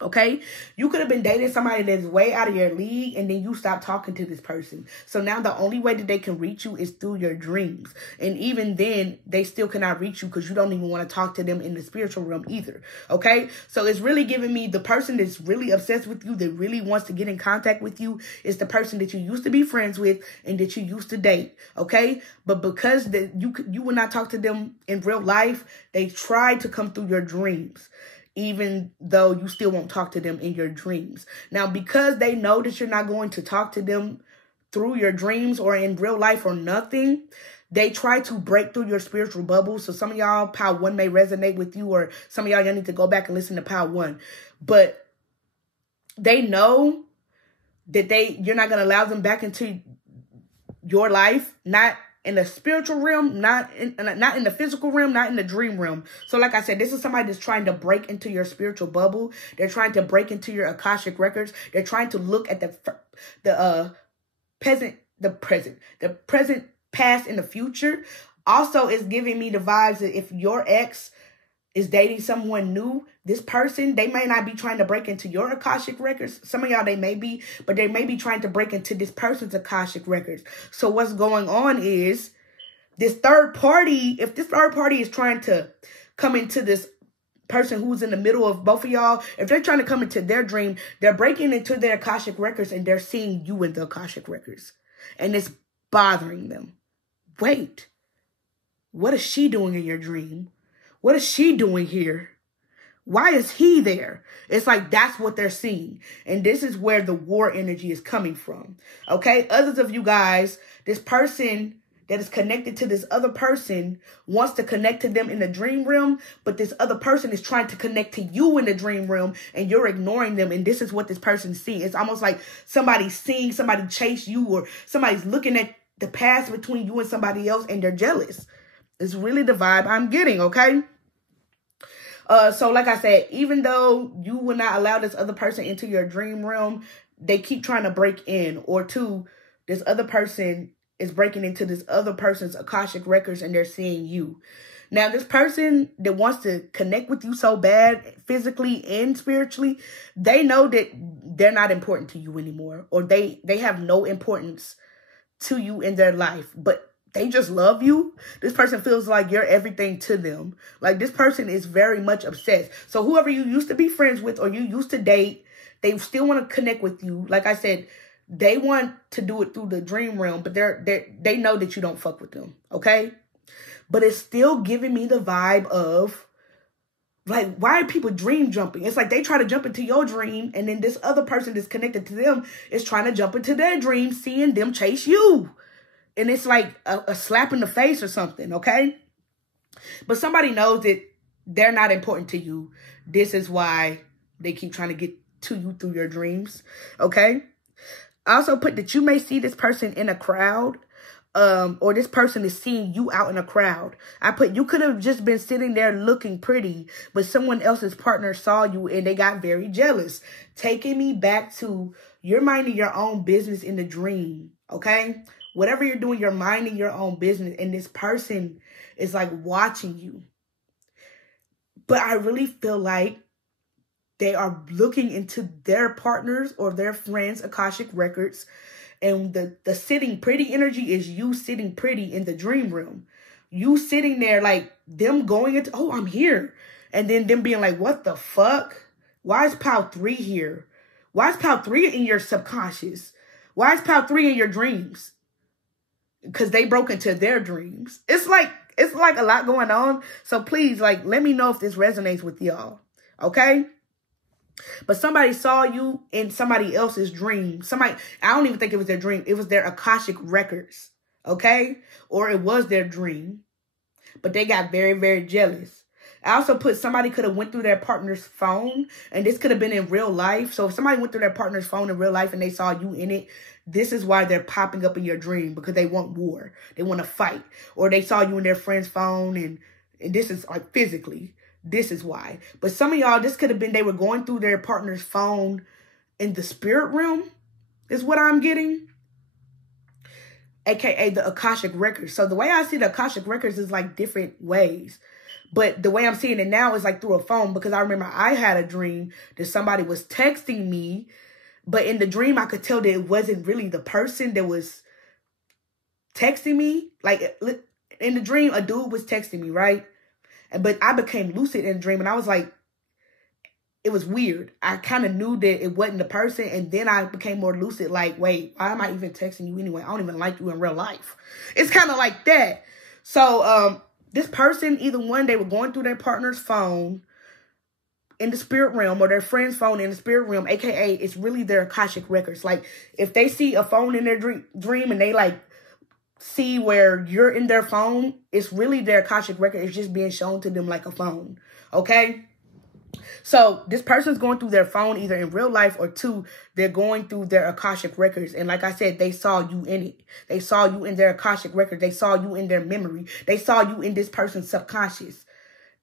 Okay? You could have been dating somebody that's way out of your league, and then you stop talking to this person. So now the only way that they can reach you is through your dreams. And even then, they still cannot reach you because you don't even want to talk to them in the spiritual realm either. Okay? So it's really giving me the person that's really obsessed with you, that really wants to get in contact with you, is the person that you used to be friends with and that you used to date. Okay? But because you would not talk to them in real life, they tried to come through your dreams, even though you still won't talk to them in your dreams. Now, because they know that you're not going to talk to them through your dreams or in real life or nothing, they try to break through your spiritual bubble. So some of y'all, Power 1 may resonate with you, or some of y'all need to go back and listen to Power 1. But they know that you're not going to allow them back into your life, not in the spiritual realm, not in the physical realm, not in the dream realm. So like I said, this is somebody that's trying to break into your spiritual bubble. They're trying to break into your Akashic records. They're trying to look at the present, past, and the future. Also, it's giving me the vibes that if your ex is dating someone new, this person, they may not be trying to break into your Akashic records. Some of y'all, they may be, but they may be trying to break into this person's Akashic records. So what's going on is this third party, if this third party is trying to come into this person who's in the middle of both of y'all, if they're trying to come into their dream, they're breaking into their Akashic records and they're seeing you in the Akashic records. And it's bothering them. Wait, what is she doing in your dream? What is she doing here? Why is he there? It's like that's what they're seeing. And this is where the war energy is coming from. Okay? Others of you guys, this person that is connected to this other person wants to connect to them in the dream realm, but this other person is trying to connect to you in the dream realm, and you're ignoring them. And this is what this person's seeing. It's almost like somebody's seeing somebody chase you, or somebody's looking at the past between you and somebody else, and they're jealous. It's really the vibe I'm getting, okay? So like I said, even though you will not allow this other person into your dream realm, they keep trying to break in. Or two, this other person is breaking into this other person's Akashic records and they're seeing you. Now, this person that wants to connect with you so bad, physically and spiritually, they know that they're not important to you anymore. Or they have no importance to you in their life. But they just love you. This person feels like you're everything to them. Like, this person is very much obsessed. So whoever you used to be friends with or you used to date, they still want to connect with you. Like I said, they want to do it through the dream realm, but they know that you don't fuck with them, okay? But it's still giving me the vibe of, like, why are people dream jumping? It's like they try to jump into your dream, and then this other person that's connected to them is trying to jump into their dream, seeing them chase you. And it's like a slap in the face or something, okay? But somebody knows that they're not important to you. This is why they keep trying to get to you through your dreams, okay? I also put that you may see this person in a crowd, or this person is seeing you out in a crowd. I put you could have just been sitting there looking pretty, but someone else's partner saw you and they got very jealous. Taking me back to you're minding your own business in the dream, okay? Whatever you're doing, you're minding your own business. And this person is like watching you. But I really feel like they are looking into their partners or their friends' Akashic records. And the sitting pretty energy is you sitting pretty in the dream room. You sitting there like them going into, oh, I'm here. And then them being like, what the fuck? Why is Pal 3 here? Why is Pal 3 in your subconscious? Why is Pal 3 in your dreams? Because they broke into their dreams. It's like a lot going on. So please, like, let me know if this resonates with y'all. Okay? But somebody saw you in somebody else's dream. I don't even think it was their dream. It was their Akashic records. Okay? Or it was their dream. But they got very, very jealous. I also put somebody could have went through their partner's phone, and this could have been in real life. So if somebody went through their partner's phone in real life and they saw you in it, this is why they're popping up in your dream, because they want war. They want to fight. Or they saw you in their friend's phone, and this is like physically. This is why. But some of y'all, this could have been they were going through their partner's phone in the spirit realm, is what I'm getting. AKA the Akashic Records. So the way I see the Akashic Records is like different ways. But the way I'm seeing it now is like through a phone, because I remember I had a dream that somebody was texting me, but in the dream I could tell that it wasn't really the person that was texting me. Like in the dream, a dude was texting me, right? But I became lucid in the dream, and I was like, it was weird. I kind of knew that it wasn't the person, and then I became more lucid, like, wait, why am I even texting you anyway? I don't even like you in real life. It's kind of like that. So, this person, either one, they were going through their partner's phone in the spirit realm, or their friend's phone in the spirit realm, aka it's really their Akashic Records. Like, if they see a phone in their dream and they, like, see where you're in their phone, it's really their Akashic Record. It's just being shown to them like a phone, okay? So this person's going through their phone either in real life, or two, they're going through their Akashic Records. And like I said, they saw you in it. They saw you in their Akashic Records. They saw you in their memory. They saw you in this person's subconscious.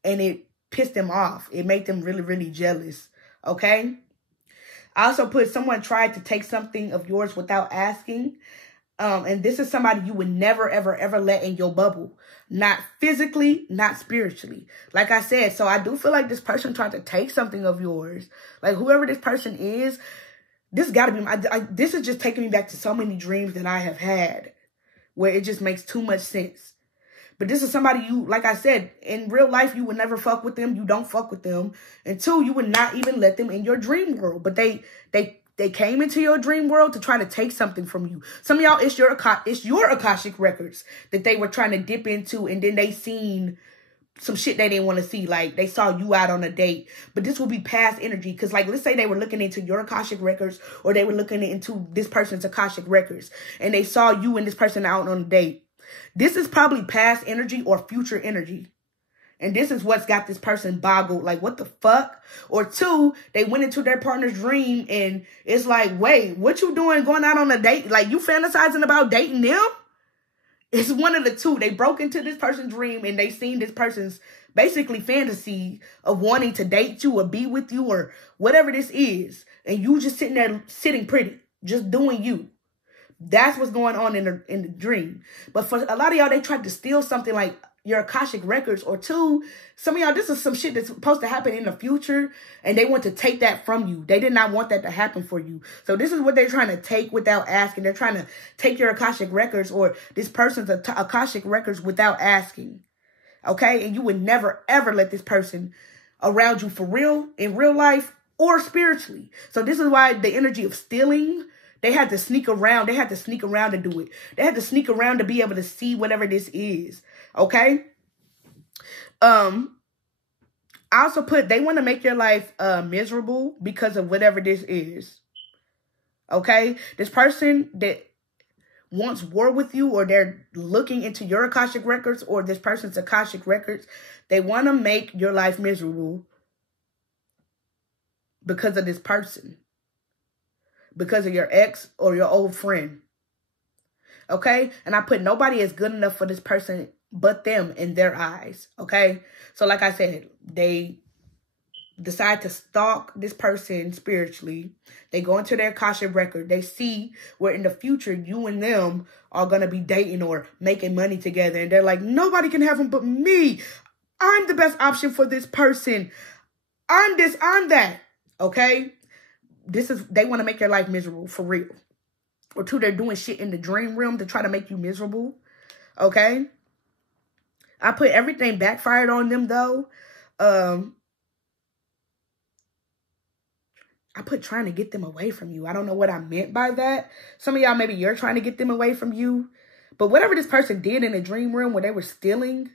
And it pissed them off. It made them really, really jealous. Okay? I also put someone tried to take something of yours without asking. And this is somebody you would never, ever, ever let in your bubble. Not physically, not spiritually. Like I said, so I do feel like this person tried to take something of yours. Like whoever this person is, this got to be, this is just taking me back to so many dreams that I have had where it just makes too much sense. But this is somebody you, like I said, in real life, you would never fuck with them. You don't fuck with them. And two, you would not even let them in your dream world. But they came into your dream world to try to take something from you. Some of y'all, it's your Akashic Records that they were trying to dip into, and then they seen some shit they didn't want to see. Like, they saw you out on a date. But this will be past energy. Because, like, let's say they were looking into your Akashic Records, or they were looking into this person's Akashic Records, and they saw you and this person out on a date. This is probably past energy or future energy. And this is what's got this person boggled. Like, what the fuck? Or two, they went into their partner's dream and it's like, wait, what you doing going out on a date? Like, you fantasizing about dating them? It's one of the two. They broke into this person's dream and they seen this person's basically fantasy of wanting to date you or be with you or whatever this is. And you just sitting there, sitting pretty, just doing you. That's what's going on in the dream. But for a lot of y'all, they tried to steal something like your Akashic Records, or two, some of y'all, this is some shit that's supposed to happen in the future, and they want to take that from you. They did not want that to happen for you. So this is what they're trying to take without asking. They're trying to take your Akashic Records or this person's Akashic Records without asking. Okay? And you would never, ever let this person around you for real, in real life, or spiritually. So this is why the energy of stealing, they had to sneak around. They had to sneak around to do it. They had to sneak around to be able to see whatever this is. Okay? I also put, they want to make your life miserable because of whatever this is. Okay? This person that wants war with you, or they're looking into your Akashic Records or this person's Akashic Records, they want to make your life miserable because of this person. Because of your ex or your old friend. Okay? And I put, nobody is good enough for this person but them in their eyes. Okay? So like I said, they decide to stalk this person spiritually. They go into their Akashic Record. They see where in the future you and them are going to be dating or making money together. And they're like, nobody can have him but me. I'm the best option for this person. I'm this, I'm that. Okay? They want to make your life miserable for real. Or two, they're doing shit in the dream realm to try to make you miserable. Okay? I put everything backfired on them though. I put trying to get them away from you. I don't know what I meant by that. Some of y'all, maybe you're trying to get them away from you. But whatever this person did in the dream realm where they were stealing,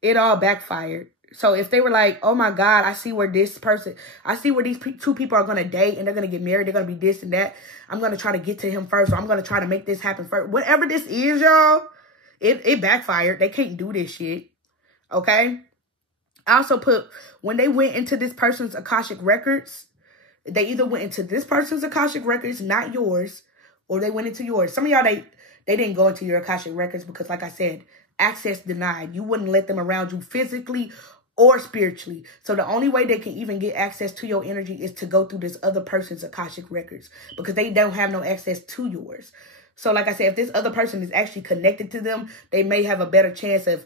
it all backfired. So if they were like, oh my God, I see where these two people are going to date and they're going to get married. They're going to be this and that. I'm going to try to get to him first. Or I'm going to try to make this happen first. Whatever this is, y'all, it backfired. They can't do this shit. Okay? I also put when they went into this person's Akashic records, they either went into this person's Akashic records, not yours, or they went into yours. Some of y'all, they didn't go into your Akashic records because, like I said, access denied. You wouldn't let them around you physically or spiritually. So the only way they can even get access to your energy is to go through this other person's Akashic records because they don't have no access to yours. So like I said, if this other person is actually connected to them, they may have a better chance of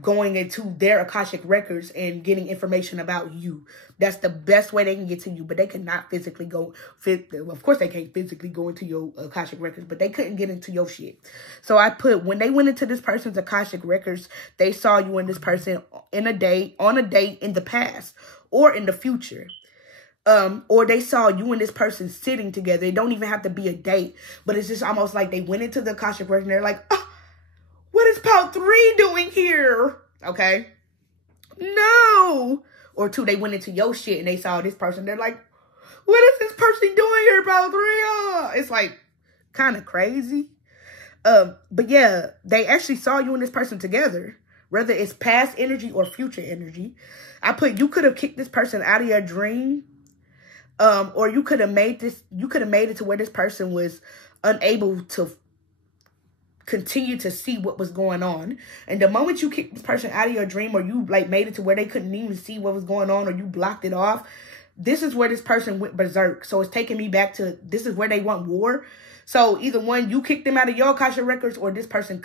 going into their Akashic records and getting information about you. That's the best way they can get to you, but they cannot physically go. Of course, they can't physically go into your Akashic records, but they couldn't get into your shit. So I put, when they went into this person's Akashic records, they saw you and this person on a date in the past or in the future. Or they saw you and this person sitting together. It don't even have to be a date, but it's just almost like they went into the Akashic record and they're like, oh, what is Pal 3 doing here? Okay. No. Or 2, they went into your shit and they saw this person. They're like, what is this person doing here, Pal 3? It's like kind of crazy. But yeah, they actually saw you and this person together. Whether it's past energy or future energy. I put, you could have kicked this person out of your dream. Or you could have made it to where this person was unable to continue to see what was going on. And the moment you kicked this person out of your dream, or you like made it to where they couldn't even see what was going on, or you blocked it off, this is where this person went berserk. So it's taking me back to, this is where they want war. So either one, you kicked them out of your Akashic records, or this person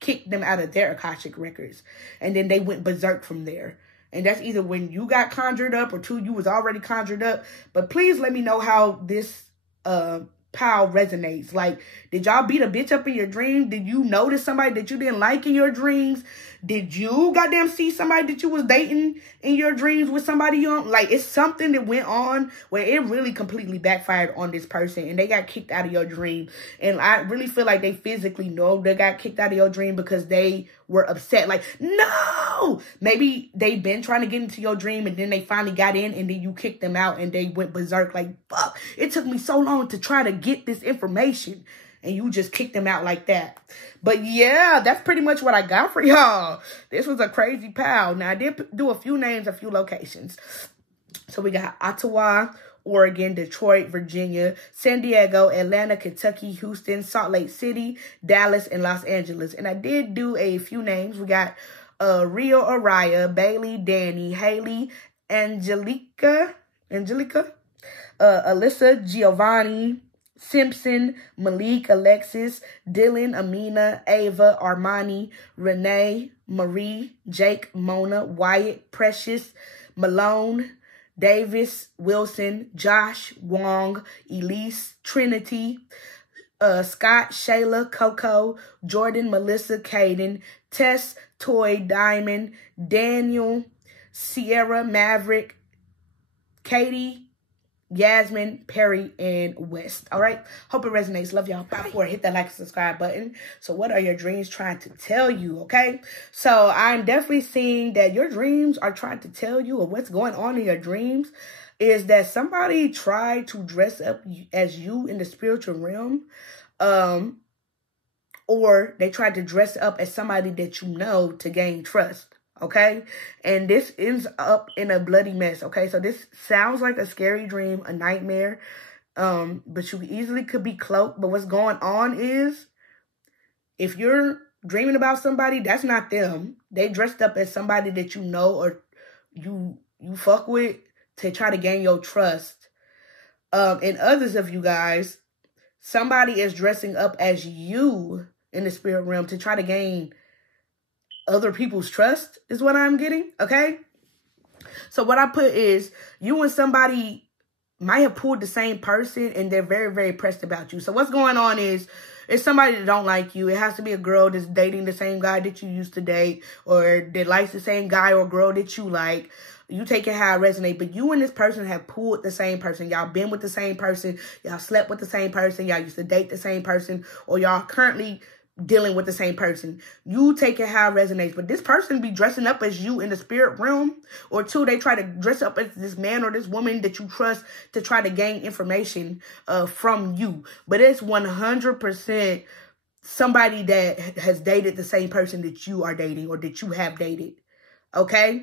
kicked them out of their Akashic records. And then they went berserk from there. And that's either when you got conjured up, or 2, you was already conjured up. But please let me know how this pal resonates. Like, did y'all beat a bitch up in your dream? Did you notice somebody that you didn't like in your dreams? Did you goddamn see somebody that you was dating in your dreams with somebody young? Like, it's something that went on where it really completely backfired on this person and they got kicked out of your dream. And I really feel like they physically know they got kicked out of your dream because they were upset. Like, no! Maybe they've been trying to get into your dream and then they finally got in and then you kicked them out and they went berserk. Like, fuck, it took me so long to try to get this information. And you just kicked them out like that. But yeah, that's pretty much what I got for y'all. This was a crazy pal. Now, I did do a few names, a few locations. So we got Ottawa, Oregon, Detroit, Virginia, San Diego, Atlanta, Kentucky, Houston, Salt Lake City, Dallas, and Los Angeles. And I did do a few names. We got Rio Araya, Bailey, Danny, Haley, Angelica, Alyssa, Giovanni, Simpson, Malik, Alexis, Dylan, Amina, Ava, Armani, Renee, Marie, Jake, Mona, Wyatt, Precious, Malone, Davis, Wilson, Josh, Wong, Elise, Trinity, Scott, Shayla, Coco, Jordan, Melissa, Caden, Tess, Toy, Diamond, Daniel, Sierra, Maverick, Katie, Yasmin, Perry, and West. All right. Hope it resonates. Love y'all. Bye. Before hit that like and subscribe button. So what are your dreams trying to tell you? Okay. So I'm definitely seeing that your dreams are trying to tell you, or what's going on in your dreams is that somebody tried to dress up as you in the spiritual realm. Or they tried to dress up as somebody that you know to gain trust. Okay, and this ends up in a bloody mess. Okay, so this sounds like a scary dream, a nightmare, but you easily could be cloaked. But what's going on is, if you're dreaming about somebody, that's not them. They dressed up as somebody that you know or you fuck with to try to gain your trust. And others of you guys, somebody is dressing up as you in the spirit realm to try to gain other people's trust is what I'm getting, okay? So what I put is, you and somebody might have pulled the same person and they're very, very pressed about you. So what's going on is, it's somebody that don't like you. It has to be a girl that's dating the same guy that you used to date, or that likes the same guy or girl that you like. You take it how it resonates, but you and this person have pulled the same person. Y'all been with the same person. Y'all slept with the same person. Y'all used to date the same person, or y'all currently dealing with the same person. You take it how it resonates, but this person be dressing up as you in the spirit realm, or 2, they try to dress up as this man or this woman that you trust to try to gain information from you. But it's 100% somebody that has dated the same person that you are dating or that you have dated. Okay?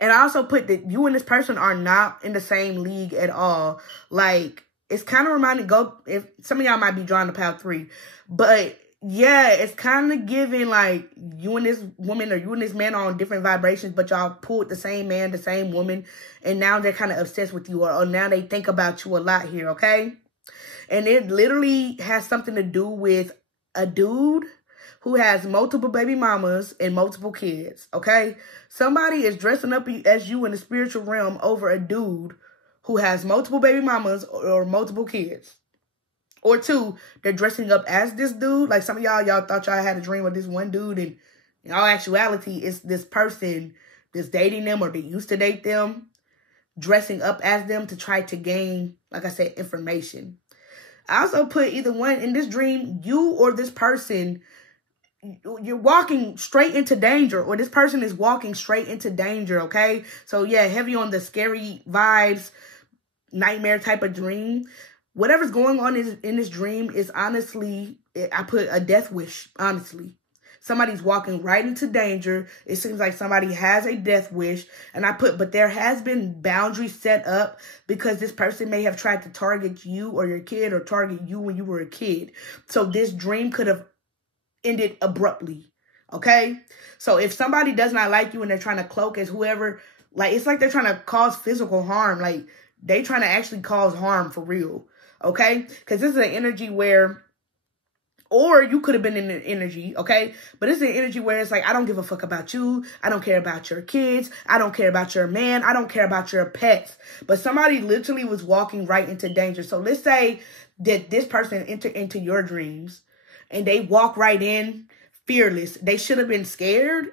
And I also put that you and this person are not in the same league at all. Like, it's kind of reminding, if some of y'all might be drawing to pile 3. But, yeah, it's kind of giving, like, you and this woman or you and this man are on different vibrations, but y'all pulled the same man, the same woman, and now they're kind of obsessed with you, or now they think about you a lot here, okay? And it literally has something to do with a dude who has multiple baby mamas and multiple kids, okay? Somebody is dressing up as you in the spiritual realm over a dude who has multiple baby mamas or multiple kids. Or 2, they're dressing up as this dude. Like some of y'all thought y'all had a dream of this one dude, and in all actuality, it's this person that's dating them or they used to date them, dressing up as them to try to gain, like I said, information. I also put either one in this dream, you or this person, you're walking straight into danger, or this person is walking straight into danger, okay? So, yeah, heavy on the scary vibes, nightmare type of dream. Whatever's going on in this dream is honestly, I put a death wish, honestly. Somebody's walking right into danger. It seems like somebody has a death wish. And I put, but there has been boundaries set up because this person may have tried to target you or your kid, or target you when you were a kid. So this dream could have ended abruptly, okay? So if somebody does not like you and they're trying to cloak as whoever, like, it's like they're trying to cause physical harm. Like, they trying to actually cause harm for real, okay? Because this is an energy where, or you could have been in an energy, okay? But it's an energy where it's like, I don't give a fuck about you. I don't care about your kids. I don't care about your man. I don't care about your pets. But somebody literally was walking right into danger. So let's say that this person entered into your dreams and they walk right in fearless. They should have been scared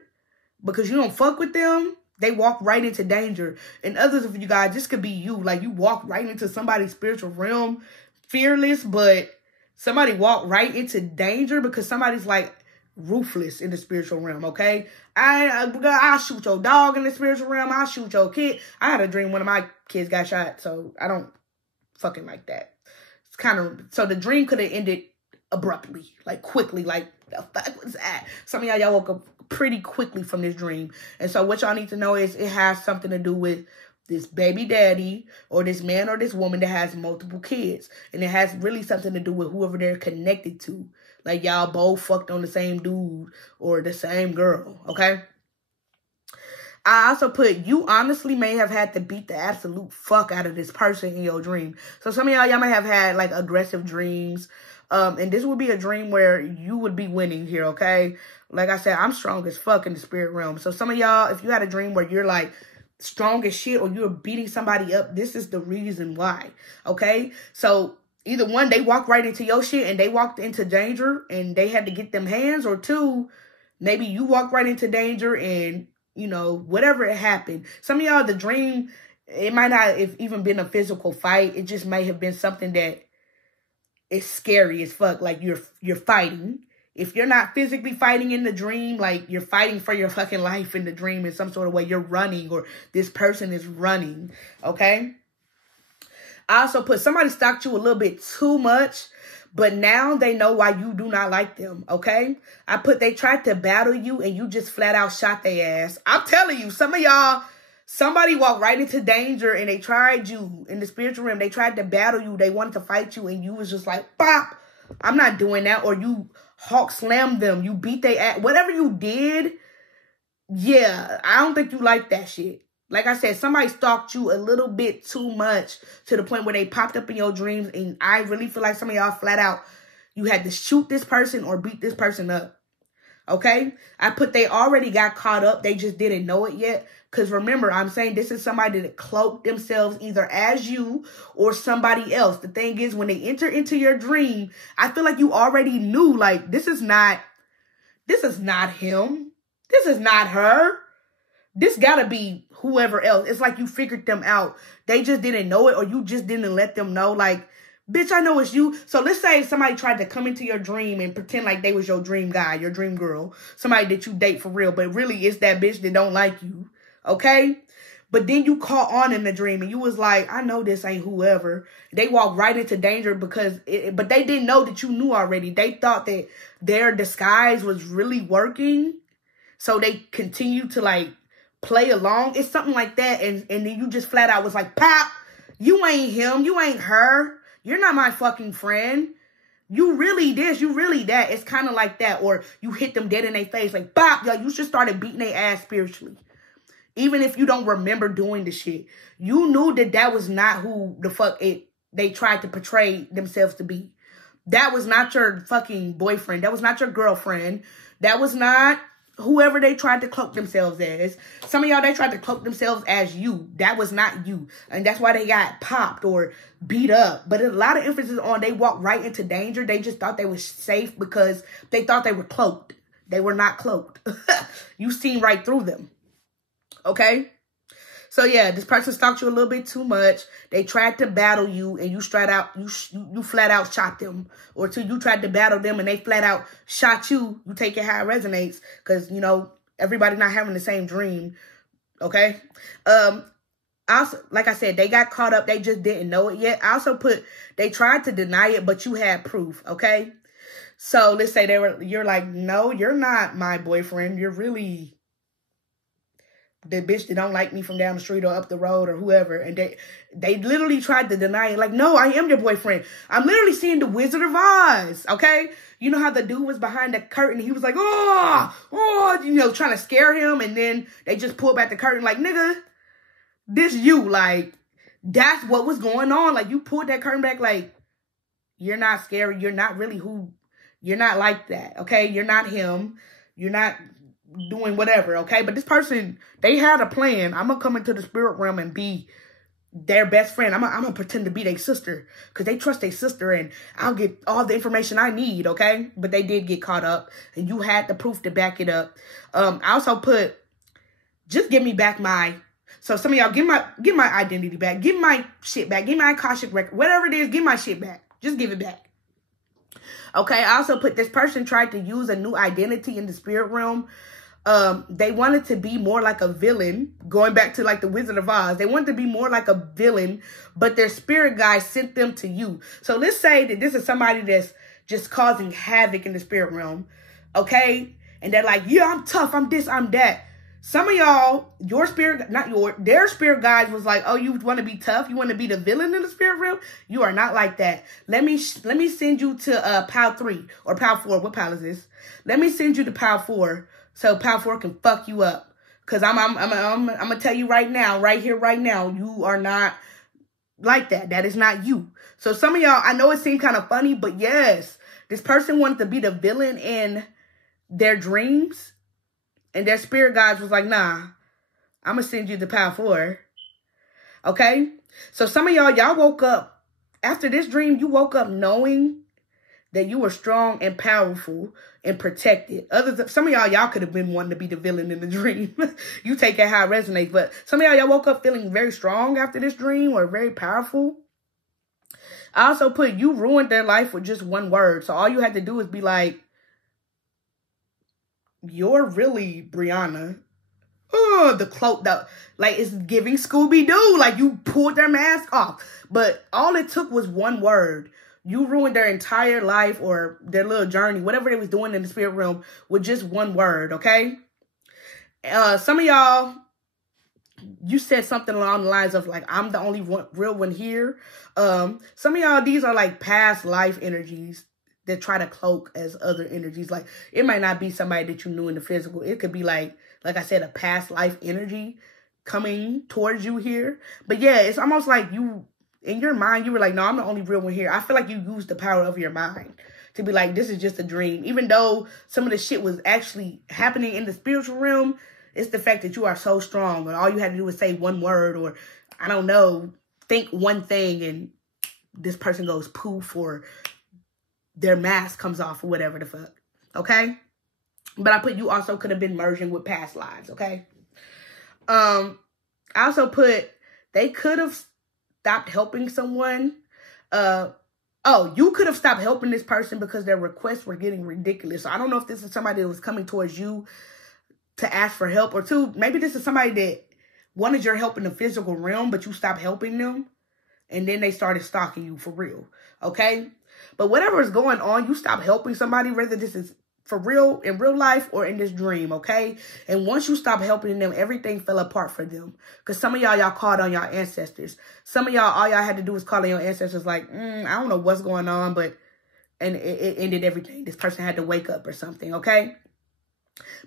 because you don't fuck with them. They walk right into danger. And others of you guys, this could be you. Like, you walk right into somebody's spiritual realm fearless, but somebody walked right into danger because somebody's like ruthless in the spiritual realm, okay? I'll shoot your dog in the spiritual realm. I'll shoot your kid. I had a dream one of my kids got shot, so I don't fucking like that. It's kind of, so the dream could have ended abruptly, like quickly, like the fuck was that? Some of y'all woke up pretty quickly from this dream. And so what y'all need to know is it has something to do with this baby daddy or this man or this woman that has multiple kids. And it has really something to do with whoever they're connected to. Like, y'all both fucked on the same dude or the same girl, okay? I also put, you honestly may have had to beat the absolute fuck out of this person in your dream. So some of y'all might have had, like, aggressive dreams. And this would be a dream where you would be winning here, okay? Like I said, I'm strong as fuck in the spirit realm. So some of y'all, if you had a dream where you're, like, strong as shit or you're beating somebody up, this is the reason why, okay? So either one, they walked right into your shit and they walked into danger and they had to get them hands, or 2, maybe you walked right into danger and, you know, whatever it happened. Some of y'all, the dream, it might not have even been a physical fight. It just may have been something that is scary as fuck. Like, you're fighting. If you're not physically fighting in the dream, like, you're fighting for your fucking life in the dream in some sort of way. You're running, or this person is running, okay? I also put, somebody stalked you a little bit too much, but now they know why you do not like them, okay? I put, they tried to battle you and you just flat out shot their ass. I'm telling you, some of y'all, somebody walked right into danger and they tried you in the spiritual realm. They tried to battle you. They wanted to fight you and you was just like, pop, I'm not doing that. Or you hawk slammed them. You beat their ass. Whatever you did, yeah, I don't think you like that shit. Like I said, somebody stalked you a little bit too much to the point where they popped up in your dreams. And I really feel like some of y'all flat out, you had to shoot this person or beat this person up. Okay? I put, they already got caught up. They just didn't know it yet. Because remember, I'm saying this is somebody that cloaked themselves either as you or somebody else. The thing is, when they enter into your dream, I feel like you already knew, like, this is not him. This is not her. This gotta be whoever else. It's like you figured them out. They just didn't know it, or you just didn't let them know, like, bitch, I know it's you. So let's say somebody tried to come into your dream and pretend like they was your dream guy, your dream girl, somebody that you date for real, but really it's that bitch that don't like you, okay? But then you caught on in the dream and you was like, I know this ain't whoever. They walked right into danger because, but they didn't know that you knew already. They thought that their disguise was really working. So they continued to, like, play along. It's something like that. And then you just flat out was like, pop, you ain't him. You ain't her. You're not my fucking friend. You really this, you really that. It's kind of like that. Or you hit them dead in their face. Like, pop, yo, you just started beating their ass spiritually. Even if you don't remember doing the shit. You knew that that was not who the fuck they tried to portray themselves to be. That was not your fucking boyfriend. That was not your girlfriend. That was not whoever they tried to cloak themselves as. Some of y'all, they tried to cloak themselves as you. That was not you. And that's why they got popped or beat up. But a lot of emphasis on they walked right into danger. They just thought they were safe because they thought they were cloaked. They were not cloaked. You seen right through them. Okay? So yeah, this person stalked you a little bit too much. They tried to battle you and you flat out shot them. Or two, you tried to battle them and they flat out shot you. You take it how it resonates. Because, you know, everybody not having the same dream. Okay? Also, like I said, they got caught up. They just didn't know it yet. I also put, they tried to deny it, but you had proof. Okay? So let's say you're like, no, you're not my boyfriend. You're really the bitch that don't like me from down the street or up the road or whoever. And they literally tried to deny it. Like, no, I am your boyfriend. I'm literally seeing the Wizard of Oz. Okay? You know how the dude was behind the curtain. He was like, oh, you know, trying to scare him. And then they just pulled back the curtain like, nigga, this you. Like, that's what was going on. Like, you pulled that curtain back like, you're not scary. You're not really who. You're not like that. Okay? You're not him. You're not doing whatever, okay? But this person, they had a plan. I'm gonna come into the spirit realm and be their best friend. I'm gonna pretend to be their sister because they trust their sister and I'll get all the information I need, okay? But they did get caught up and you had the proof to back it up. I also put, just give me back so some of y'all, give my identity back. Give my shit back. Give my Akashic record. Whatever it is, give my shit back. Just give it back. Okay, I also put, this person tried to use a new identity in the spirit realm. They wanted to be more like a villain, going back to like the Wizard of Oz. They wanted to be more like a villain, but their spirit guide sent them to you. So let's say that this is somebody that's just causing havoc in the spirit realm, okay? And they're like, yeah, I'm tough, I'm this, I'm that. Some of y'all, their spirit guides was like, oh, you want to be tough? You want to be the villain in the spirit realm? You are not like that. Let me send you to Pal 3 or Pal 4. What Pal is this? Let me send you to Pal 4. So Pal 4 can fuck you up. Because I'm going to tell you right now, right here, right now, you are not like that. That is not you. So some of y'all, I know it seemed kind of funny, but yes, this person wanted to be the villain in their dreams. And their spirit guides was like, nah, I'm going to send you to Pal 4. Okay? So some of y'all woke up, after this dream, you woke up knowing that you were strong and powerful and protected. Some of y'all could have been wanting to be the villain in the dream. You take it how it resonates. But some of y'all woke up feeling very strong after this dream or very powerful. I also put, you ruined their life with just one word. So all you had to do is be like, you're really Brianna. Oh, the cloak, like it's giving Scooby-Doo. Like you pulled their mask off. But all it took was one word. You ruined their entire life or their little journey, whatever they was doing in the spirit realm, with just one word, okay? Some of y'all, you said something along the lines of like, I'm the only real one here. Some of y'all, these are like past life energies that try to cloak as other energies. Like, it might not be somebody that you knew in the physical. It could be like I said, a past life energy coming towards you here. But yeah, it's almost like you, in your mind, you were like, no, I'm the only real one here. I feel like you used the power of your mind to be like, this is just a dream. Even though some of the shit was actually happening in the spiritual realm, it's the fact that you are so strong. And all you had to do was say one word or, I don't know, think one thing and this person goes poof or their mask comes off or whatever the fuck. Okay? But I put, you also could have been merging with past lives. Okay? I also put, they could have stopped helping someone. You could have stopped helping this person because their requests were getting ridiculous. So I don't know if this is somebody that was coming towards you to ask for help. Or two, maybe this is somebody that wanted your help in the physical realm, but you stopped helping them. And then they started stalking you for real. Okay? But whatever is going on, you stop helping somebody, whether this is for real, in real life or in this dream, okay? And once you stop helping them, everything fell apart for them. Because some of y'all called on y'all ancestors. Some of y'all, all y'all had to do was call on your ancestors like, I don't know what's going on, but, and it ended everything. This person had to wake up or something, okay?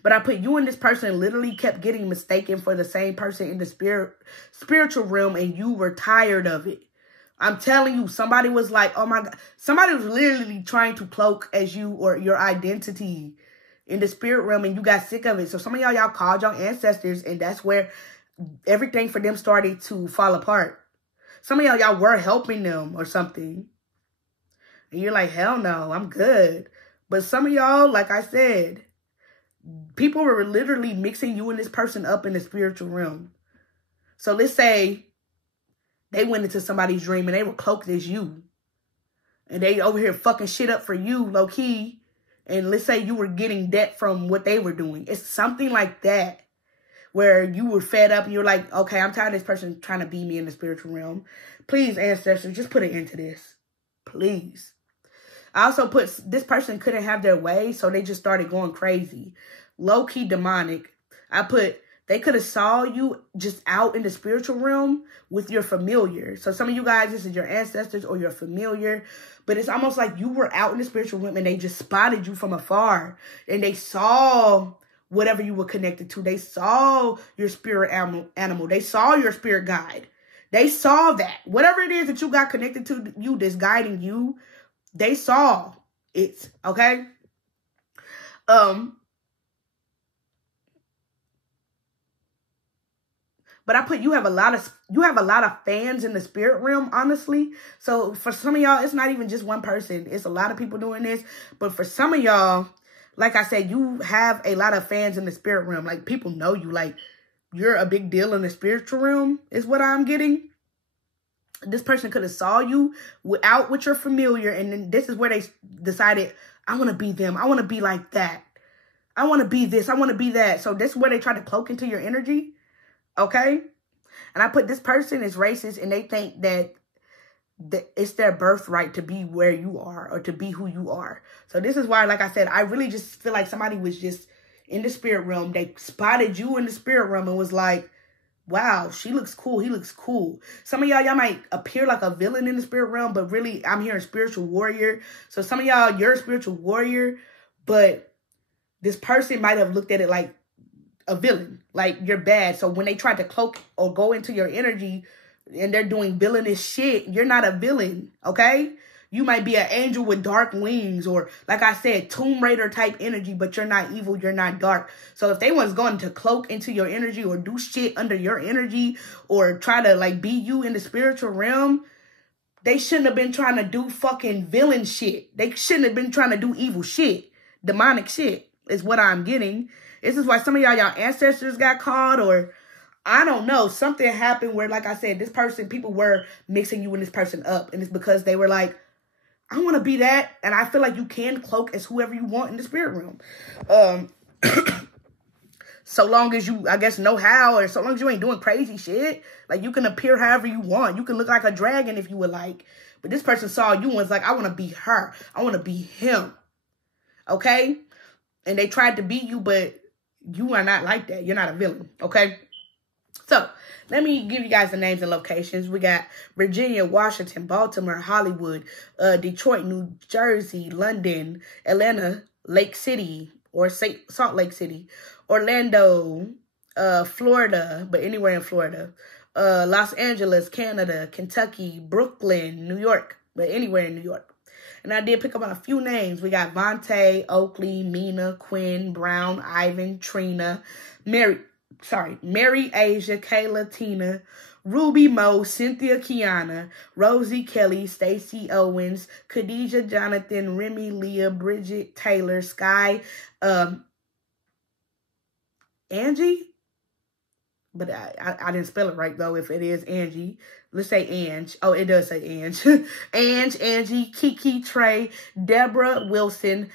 But I put you and this person literally kept getting mistaken for the same person in the spiritual realm, and you were tired of it. I'm telling you, somebody was like, oh my God. Somebody was literally trying to cloak as you or your identity in the spirit realm, and you got sick of it. So some of y'all called your ancestors, and that's where everything for them started to fall apart. Some of y'all were helping them or something. And you're like, hell no, I'm good. But some of y'all, like I said, people were literally mixing you and this person up in the spiritual realm. So let's say they went into somebody's dream and they were cloaked as you. And they over here fucking shit up for you, low key. And let's say you were getting debt from what they were doing. It's something like that. Where you were fed up and you're like, okay, I'm tired of this person trying to be me in the spiritual realm. Please, ancestors, just put an end to this. Please. I also put this person couldn't have their way, so they just started going crazy. Low-key demonic. I put they could have saw you just out in the spiritual realm with your familiar. So some of you guys, this is your ancestors or your familiar. But it's almost like you were out in the spiritual realm and they just spotted you from afar. And they saw whatever you were connected to. They saw your spirit animal. They saw your spirit guide. They saw that. Whatever it is that you got connected to you that's guiding you, they saw it. Okay? But I put you have a lot of fans in the spirit realm, honestly. So for some of y'all, it's not even just one person. It's a lot of people doing this. But for some of y'all, like I said, you have a lot of fans in the spirit realm. Like, people know you. Like, you're a big deal in the spiritual realm, is what I'm getting. This person could have saw you out with your familiar. And then this is where they decided, I want to be them. I want to be like that. I want to be this. I want to be that. So this is where they try to cloak into your energy. Okay? And I put this person is racist and they think that it's their birthright to be where you are or to be who you are. So this is why, like I said, I really just feel like somebody was just in the spirit realm. They spotted you in the spirit realm and was like, wow, she looks cool. He looks cool. Some of y'all might appear like a villain in the spirit realm, but really I'm hearing spiritual warrior. So some of y'all, you're a spiritual warrior, but this person might have looked at it like a villain, like you're bad. So when they try to cloak or go into your energy and they're doing villainous shit, you're not a villain, okay? You might be an angel with dark wings or, like I said, Tomb Raider type energy, but you're not evil, you're not dark. So if they was going to cloak into your energy or do shit under your energy or try to like be you in the spiritual realm, they shouldn't have been trying to do fucking villain shit. They shouldn't have been trying to do evil shit. Demonic shit is what I'm getting. This is why some of y'all ancestors got called, or I don't know. Something happened where, like I said, this person, people were mixing you and this person up. And it's because they were like, I want to be that. And I feel like you can cloak as whoever you want in the spirit realm. So long as you, I guess, know how, or so long as you ain't doing crazy shit. Like, you can appear however you want. You can look like a dragon if you would like. But this person saw you and was like, I want to be her. I want to be him. Okay? And they tried to be you, but you are not like that. You're not a villain, okay? So, let me give you guys the names and locations. We got Virginia, Washington, Baltimore, Hollywood, Detroit, New Jersey, London, Atlanta, Lake City, or Salt Lake City, Orlando, Florida, but anywhere in Florida, Los Angeles, Canada, Kentucky, Brooklyn, New York, but anywhere in New York. And I did pick up on a few names. We got Vontae, Oakley, Mina, Quinn, Brown, Ivan, Trina, Mary, Asia, Kayla, Tina, Ruby, Mo, Cynthia, Kiana, Rosie, Kelly, Stacy, Owens, Khadijah, Jonathan, Remy, Leah, Bridget, Taylor, Sky, Angie. But I didn't spell it right, though, if it is Angie. Let's say Ange. Oh, it does say Ange. Angie, Kiki, Trey, Deborah, Wilson,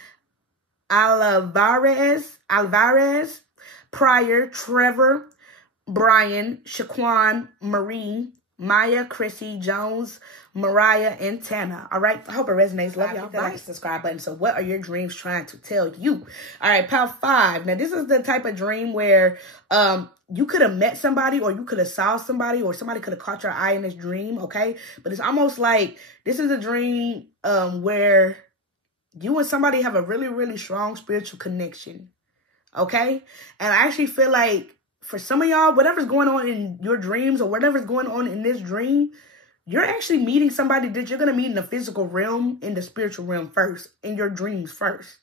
Alvarez, Pryor, Trevor, Brian, Shaquan, Marie, Maya, Chrissy, Jones, Mariah, and Tana. All right. I hope it resonates. Love y'all. Hit that like and subscribe button. So what are your dreams trying to tell you? All right. Pile 5. Now, this is the type of dream where you could have met somebody, or you could have saw somebody, or somebody could have caught your eye in this dream. Okay. But it's almost like this is a dream where you and somebody have a really, really strong spiritual connection. Okay. And I actually feel like for some of y'all, whatever's going on in your dreams or whatever's going on in this dream, you're actually meeting somebody that you're going to meet in the physical realm, in the spiritual realm first, in your dreams first.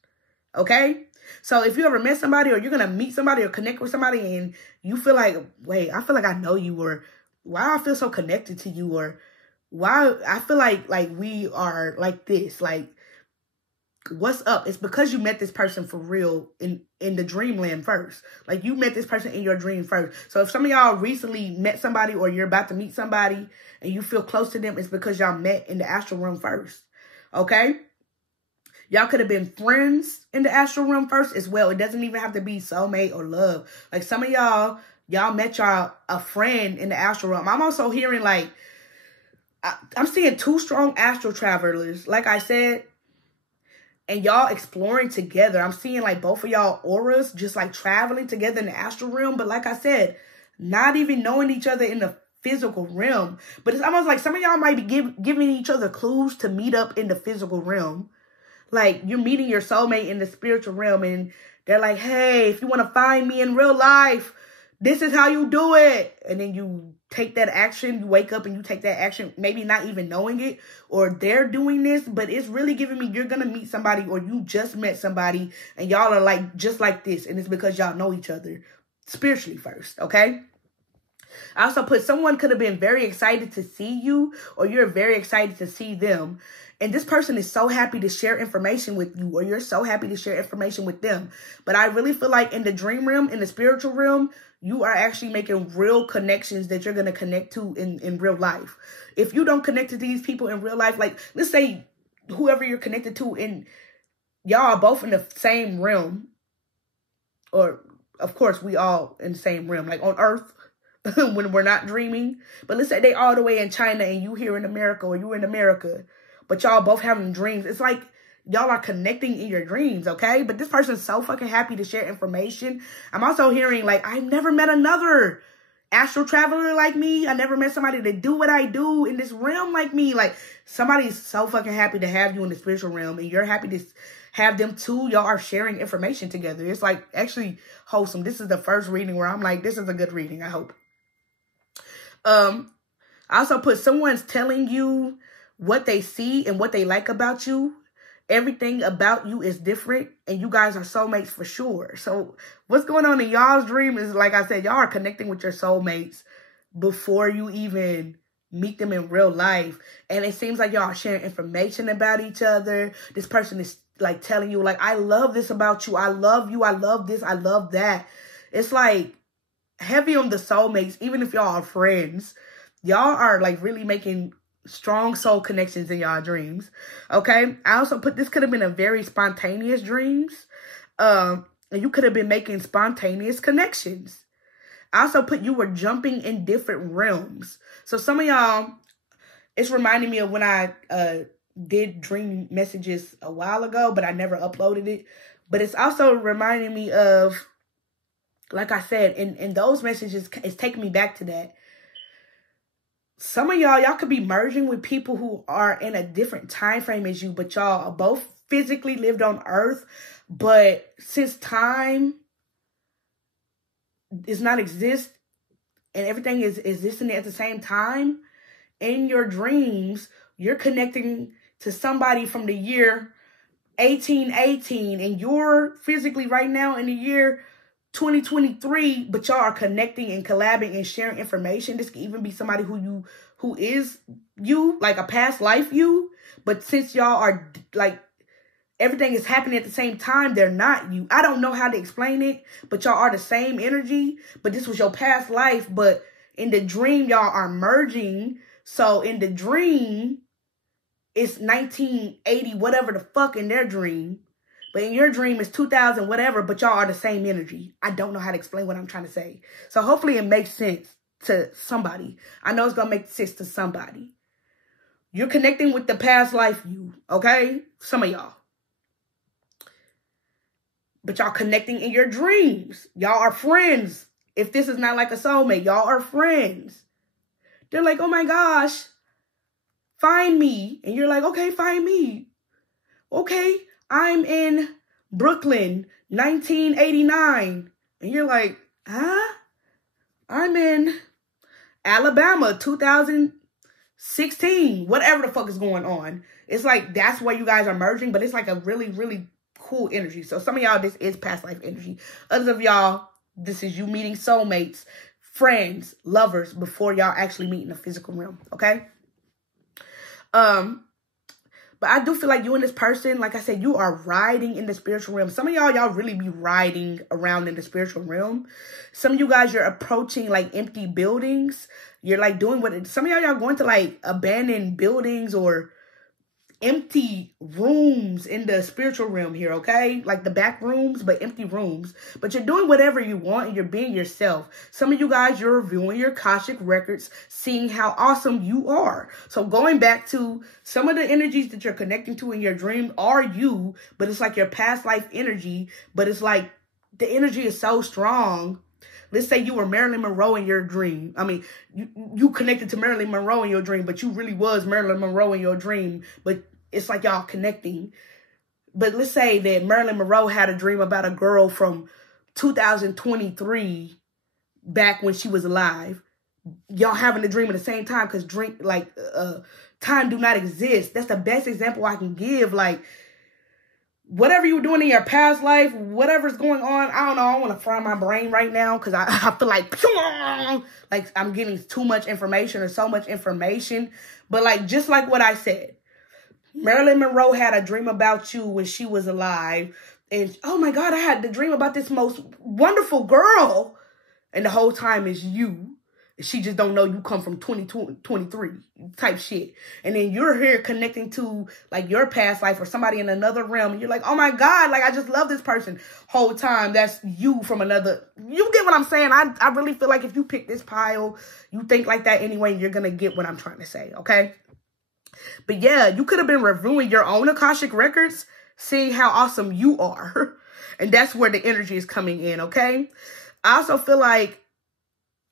Okay? So if you ever met somebody, or you're going to meet somebody or connect with somebody and you feel like, wait, I feel like I know you, or why I feel so connected to you, or why I feel like we are like this, like, what's up? It's because you met this person for real in the dreamland first. Like, you met this person in your dream first. So if some of y'all recently met somebody, or you're about to meet somebody and you feel close to them, it's because y'all met in the astral realm first. Okay? Y'all could have been friends in the astral realm first as well. It doesn't even have to be soulmate or love. Like, some of y'all met a friend in the astral realm. I'm also hearing like, I'm seeing 2 strong astral travelers. Like I said, and y'all exploring together. I'm seeing like both of y'all auras just like traveling together in the astral realm. But like I said, not even knowing each other in the physical realm. But it's almost like some of y'all might be giving each other clues to meet up in the physical realm. Like, you're meeting your soulmate in the spiritual realm, and they're like, hey, if you want to find me in real life, this is how you do it. And then you take that action. You wake up and you take that action, maybe not even knowing it, or they're doing this, but it's really giving me, you're going to meet somebody, or you just met somebody, and y'all are like, just like this. And it's because y'all know each other spiritually first. Okay. I also put, someone could have been very excited to see you, or you're very excited to see them. And this person is so happy to share information with you, or you're so happy to share information with them. But I really feel like in the dream realm, in the spiritual realm, you are actually making real connections that you're going to connect to in real life. If you don't connect to these people in real life, like, let's say whoever you're connected to, and y'all are both in the same realm, or of course we all in the same realm, like on Earth, when we're not dreaming. But let's say they all the way in China and you here in America, or you in America, but y'all both having dreams. It's like y'all are connecting in your dreams, okay? But this person's so fucking happy to share information. I'm also hearing, like, I've never met another astral traveler like me. I never met somebody that do what I do in this realm like me. Like, somebody's so fucking happy to have you in the spiritual realm, and you're happy to have them too. Y'all are sharing information together. It's like actually wholesome. This is the first reading where I'm like, this is a good reading, I hope. I also put, someone's telling you what they see and what they like about you. Everything about you is different, and you guys are soulmates for sure. So what's going on in y'all's dream is, like I said, y'all are connecting with your soulmates before you even meet them in real life. And it seems like y'all are sharing information about each other. This person is like telling you, like, I love this about you. I love you. I love this. I love that. It's like heavy on the soulmates. Even if y'all are friends, y'all are like really making strong soul connections in y'all dreams. Okay. I also put, this could have been a very spontaneous dreams. And you could have been making spontaneous connections. I also put, you were jumping in different realms. So some of y'all, it's reminding me of when I did dream messages a while ago, but I never uploaded it. But it's also reminding me of, like I said, in those messages, it's taking me back to that. Some of y'all could be merging with people who are in a different time frame as you, but y'all both physically lived on Earth. But since time does not exist and everything is existing at the same time, in your dreams, you're connecting to somebody from the year 1818, and you're physically right now in the year 2023, but y'all are connecting and collabing and sharing information. This could even be somebody who is you, like a past life you, but since y'all are like, everything is happening at the same time, they're not you. I don't know how to explain it, but y'all are the same energy, but this was your past life, but in the dream, y'all are merging. So in the dream, it's 1980, whatever the fuck in their dream. But in your dream, it's 2000, whatever, but y'all are the same energy. I don't know how to explain what I'm trying to say. So hopefully it makes sense. to somebody. I know it's going to make sense to somebody. You're connecting with the past life you, okay? Some of y'all. But y'all connecting in your dreams. Y'all are friends. If this is not like a soulmate, y'all are friends. They're like, oh my gosh, find me. And you're like, okay, find me. Okay, I'm in Brooklyn, 1989. And you're like, huh? I'm in Alabama, 2016. Whatever the fuck is going on. It's like, that's where you guys are merging, but it's like a really, really cool energy. So some of y'all, this is past life energy. Others of y'all, this is you meeting soulmates, friends, lovers, before y'all actually meet in the physical realm, okay? But I do feel like you and this person, like I said, you are riding in the spiritual realm. Some of y'all really be riding around in the spiritual realm. Some of you guys, you're approaching like empty buildings. You're like doing some of y'all going to like abandoned buildings or empty rooms in the spiritual realm here, okay? Like the back rooms, but empty rooms. But you're doing whatever you want and you're being yourself. Some of you guys, you're reviewing your Akashic records, seeing how awesome you are. So going back to some of the energies that you're connecting to in your dream are you, but it's like your past life energy, but it's like the energy is so strong. Let's say you were Marilyn Monroe in your dream. I mean, you connected to Marilyn Monroe in your dream, but you really was Marilyn Monroe in your dream. But it's like y'all connecting. But let's say that Marilyn Monroe had a dream about a girl from 2023 back when she was alive. Y'all having a dream at the same time because time do not exist. That's the best example I can give. Like, whatever you were doing in your past life, whatever's going on, I don't know. I want to fry my brain right now because I feel like I'm getting too much information or so much information. But like, just like what I said, Marilyn Monroe had a dream about you when she was alive. And oh my God, I had the dream about this most wonderful girl. And the whole time is you. She just don't know you come from 2023 type shit. And then you're here connecting to like your past life or somebody in another realm. And you're like, oh my God, like I just love this person. Whole time that's you from another. You get what I'm saying? I really feel like if you pick this pile, you think like that anyway, you're going to get what I'm trying to say. Okay. But yeah, you could have been reviewing your own Akashic records, seeing how awesome you are. And that's where the energy is coming in. Okay. I also feel like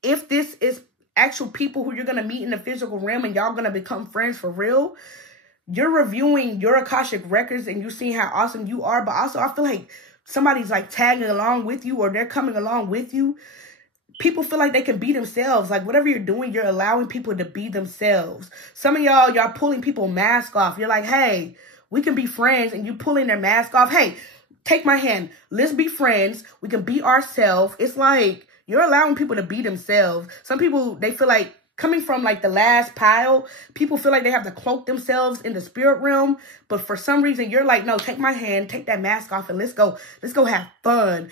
if this is actual people who you're going to meet in the physical realm and y'all going to become friends for real, you're reviewing your Akashic records and you seeing how awesome you are. But also I feel like somebody's like tagging along with you or they're coming along with you. People feel like they can be themselves. Like whatever you're doing, you're allowing people to be themselves. Some of y'all pulling people mask off. You're like, hey, we can be friends, and you pulling their mask off. Hey, take my hand. Let's be friends. We can be ourselves. It's like you're allowing people to be themselves. Some people, they feel like coming from like the last pile, people feel like they have to cloak themselves in the spirit realm. But for some reason, you're like, no, take my hand, take that mask off, and let's go have fun.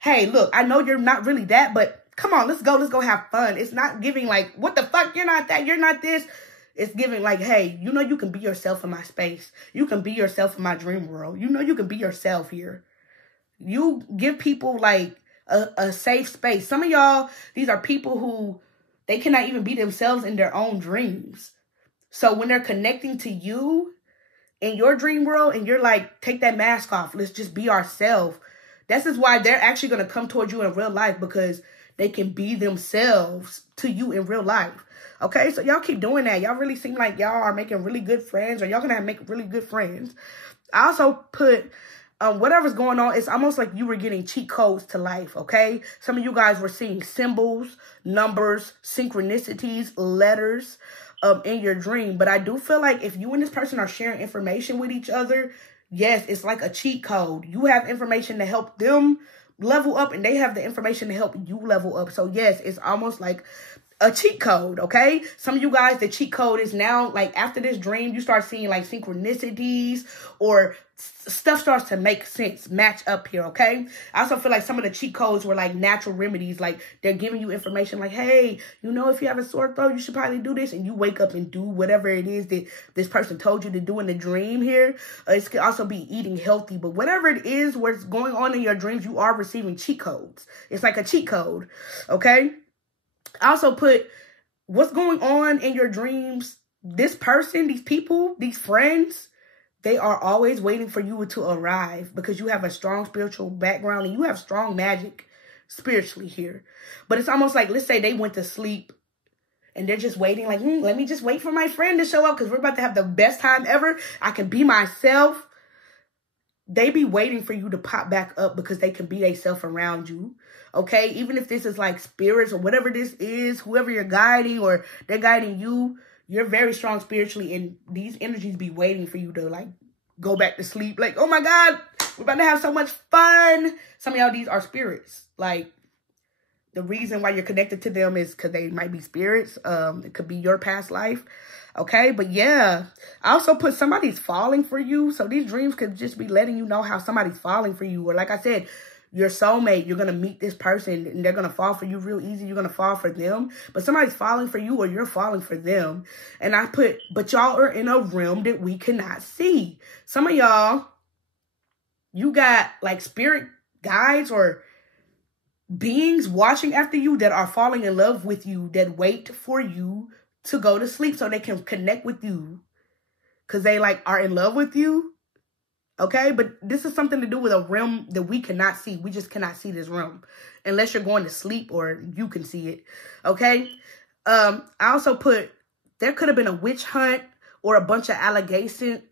Hey, look, I know you're not really that, but come on, let's go have fun. It's not giving like, what the fuck? You're not that, you're not this. It's giving like, hey, you know you can be yourself in my space. You can be yourself in my dream world. You know you can be yourself here. You give people like a safe space. Some of y'all, these are people who, they cannot even be themselves in their own dreams. So when they're connecting to you in your dream world and you're like, take that mask off. Let's just be ourselves. This is why they're actually going to come towards you in real life, because they can be themselves to you in real life. Okay, so y'all keep doing that. Y'all really seem like y'all are making really good friends, or y'all going to make really good friends. I also put whatever's going on, it's almost like you were getting cheat codes to life, okay? Some of you guys were seeing symbols, numbers, synchronicities, letters in your dream. But I do feel like if you and this person are sharing information with each other, yes, it's like a cheat code. You have information to help them level up, and they have the information to help you level up. So yes, it's almost like a cheat code, okay? Some of you guys, the cheat code is now, like, after this dream, you start seeing, like, synchronicities or stuff starts to make sense, match up here, okay? I also feel like some of the cheat codes were, like, natural remedies. Like, they're giving you information like, hey, you know, if you have a sore throat, you should probably do this. And you wake up and do whatever it is that this person told you to do in the dream here. It could also be eating healthy. But whatever it is, what's going on in your dreams, you are receiving cheat codes. It's like a cheat code, okay? I also put what's going on in your dreams. This person, these people, these friends, they are always waiting for you to arrive because you have a strong spiritual background and you have strong magic spiritually here. But it's almost like, let's say they went to sleep and they're just waiting like, let me just wait for my friend to show up because we're about to have the best time ever. I can be myself. They be waiting for you to pop back up because they can be themselves around you. Okay? Even if this is like spirits or whatever this is, whoever you're guiding or they're guiding you, you're very strong spiritually and these energies be waiting for you to like go back to sleep. Like, oh my God, we're about to have so much fun. Some of y'all, these are spirits. Like, the reason why you're connected to them is because they might be spirits. It could be your past life. Okay, but yeah, I also put somebody's falling for you. So these dreams could just be letting you know how somebody's falling for you. Or like I said, your soulmate, you're going to meet this person and they're going to fall for you real easy. You're going to fall for them. But somebody's falling for you or you're falling for them. And I put, but y'all are in a realm that we cannot see. Some of y'all, you got like spirit guides or beings watching after you that are falling in love with you, that wait for you to go to sleep so they can connect with you because they like are in love with you. Okay, but this is something to do with a realm that we cannot see. We just cannot see this realm unless you're going to sleep or you can see it. Okay, I also put there could have been a witch hunt or a bunch of allegations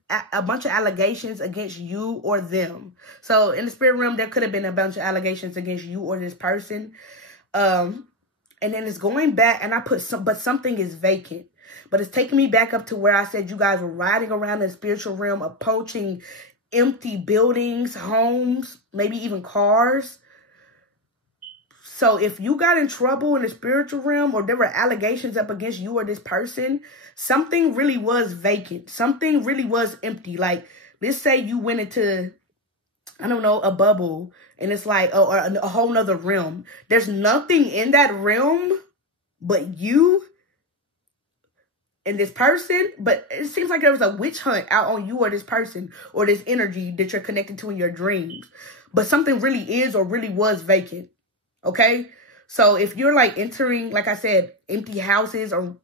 against you or them. So in the spirit realm, there could have been a bunch of allegations against you or this person. And then it's going back, and I put but something is vacant. But it's taking me back up to where I said you guys were riding around in the spiritual realm, approaching empty buildings, homes, maybe even cars. So if you got in trouble in the spiritual realm or there were allegations up against you or this person, something really was vacant. Something really was empty. Like, let's say you went into, I don't know, a bubble and it's like a whole nother realm. There's nothing in that realm but you and this person. But it seems like there was a witch hunt out on you or this person or this energy that you're connected to in your dreams. But something really is or really was vacant. Okay? So if you're like entering, like I said, empty houses or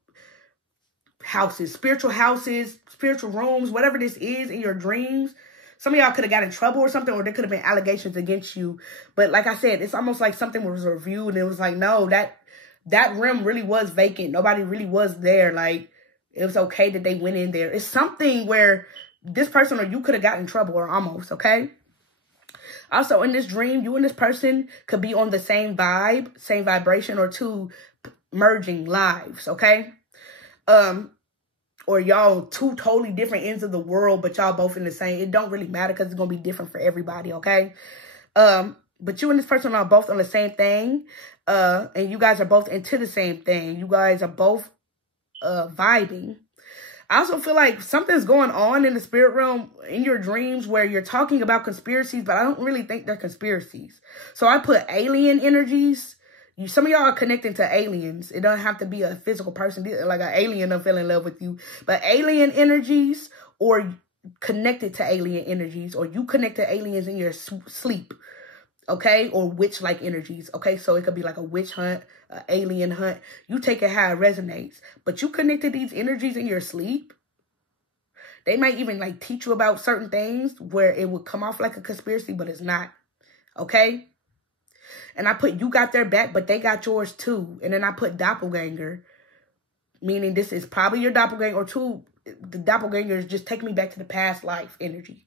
spiritual rooms, whatever this is in your dreams, some of y'all could have got in trouble or something, or there could have been allegations against you. But like I said, it's almost like something was reviewed and it was like, no, that realm really was vacant. Nobody really was there. Like, it was okay that they went in there. It's something where this person or you could have gotten in trouble or almost, okay? Also, in this dream, you and this person could be on the same vibe, same vibration, or two merging lives, okay? Or y'all two totally different ends of the world, but y'all both in the same. It don't really matter because it's going to be different for everybody, okay? But you and this person are both on the same thing, and you guys are both into the same thing. You guys are both vibing. I also feel like something's going on in the spirit realm in your dreams where you're talking about conspiracies, but I don't really think they're conspiracies. So I put alien energies. Some of y'all are connecting to aliens. It doesn't have to be a physical person, like an alien that fell in love with you. But alien energies or connected to alien energies, or you connect to aliens in your sleep, okay? Or witch-like energies, okay? So it could be like a witch hunt, an alien hunt. You take it how it resonates. But you connect to these energies in your sleep. They might even like teach you about certain things where it would come off like a conspiracy, but it's not, okay? And I put you got their back, but they got yours too. And then I put doppelganger, meaning this is probably your doppelganger, or two, the doppelganger is just taking me back to the past life energy.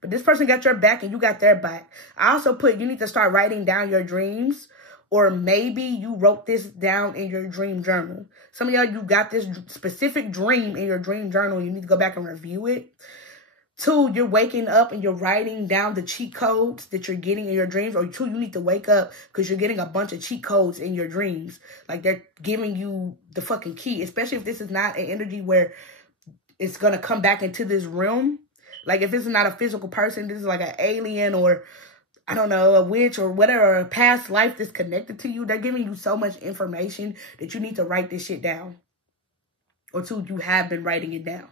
But this person got your back and you got their back. I also put you need to start writing down your dreams, or maybe you wrote this down in your dream journal. Some of y'all, you got this specific dream in your dream journal. You need to go back and review it. Two, you're waking up and you're writing down the cheat codes that you're getting in your dreams. Or two, you need to wake up because you're getting a bunch of cheat codes in your dreams. Like they're giving you the fucking key. Especially if this is not an energy where it's going to come back into this realm. Like if this is not a physical person, this is like an alien or, I don't know, a witch or whatever, a past life that's connected to you. They're giving you so much information that you need to write this shit down. Or two, you have been writing it down.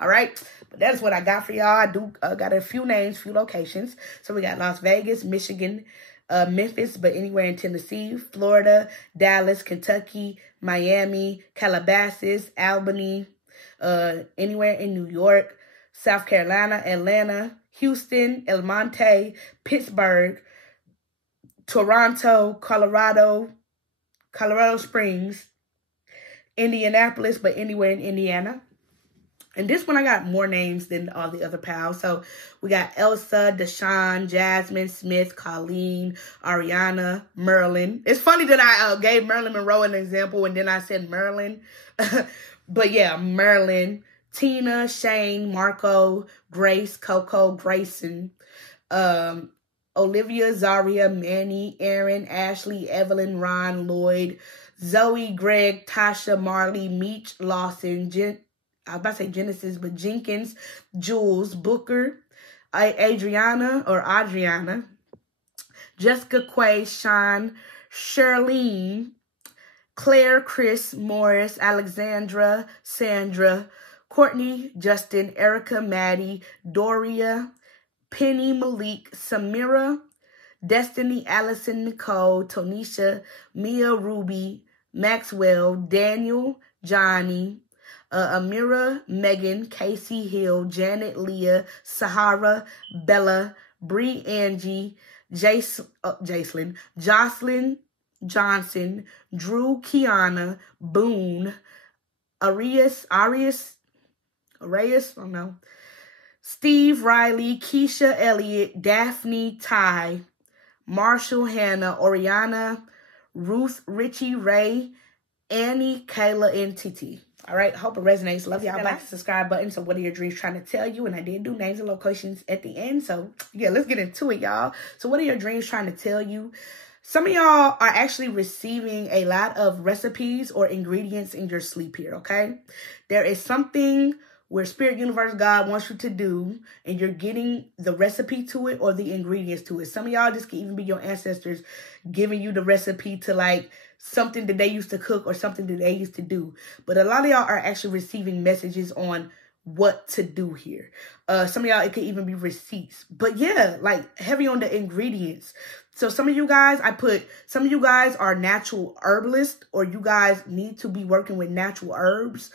All right, but that's what I got for y'all. I do got a few names, few locations. So we got Las Vegas, Michigan, Memphis, but anywhere in Tennessee, Florida, Dallas, Kentucky, Miami, Calabasas, Albany, anywhere in New York, South Carolina, Atlanta, Houston, El Monte, Pittsburgh, Toronto, Colorado Springs, Indianapolis, but anywhere in Indiana. And this one, I got more names than all the other pals. So we got Elsa, Deshawn, Jasmine, Smith, Colleen, Ariana, Merlin. It's funny that I gave Marilyn Monroe an example and then I said Merlin. But yeah, Merlin, Tina, Shane, Marco, Grace, Coco, Grayson, Olivia, Zaria, Manny, Aaron, Ashley, Evelyn, Ron, Lloyd, Zoe, Greg, Tasha, Marley, Meech, Lawson, I was about to say Genesis, but Jenkins, Jules, Booker, Adriana, Jessica, Quay, Sean, Charlene, Claire, Chris, Morris, Alexandra, Sandra, Courtney, Justin, Erica, Maddie, Doria, Penny, Malik, Samira, Destiny, Allison, Nicole, Tonisha, Mia, Ruby, Maxwell, Daniel, Johnny, Amira, Megan, Casey, Hill, Janet, Leah, Sahara, Bella, Bree, Angie, Jacelyn, Jocelyn, Johnson, Drew, Kiana, Boone, Arias, I don't know, Steve, Riley, Keisha, Elliott, Daphne, Ty, Marshall, Hannah, Oriana, Ruth, Richie, Ray, Annie, Kayla, and Titi. All right, hope it resonates. Love y'all. Like the subscribe button. So what are your dreams trying to tell you? And I did do names and locations at the end. So yeah, let's get into it, y'all. So what are your dreams trying to tell you? Some of y'all are actually receiving a lot of recipes or ingredients in your sleep here, okay? There is something where Spirit Universe God wants you to do, and you're getting the recipe to it or the ingredients to it. Some of y'all, this can even be your ancestors giving you the recipe to like something that they used to cook or something that they used to do. But a lot of y'all are actually receiving messages on what to do here. Some of y'all, it could even be receipts. But yeah, like heavy on the ingredients. So some of you guys, some of you guys are natural herbalists, or you guys need to be working with natural herbs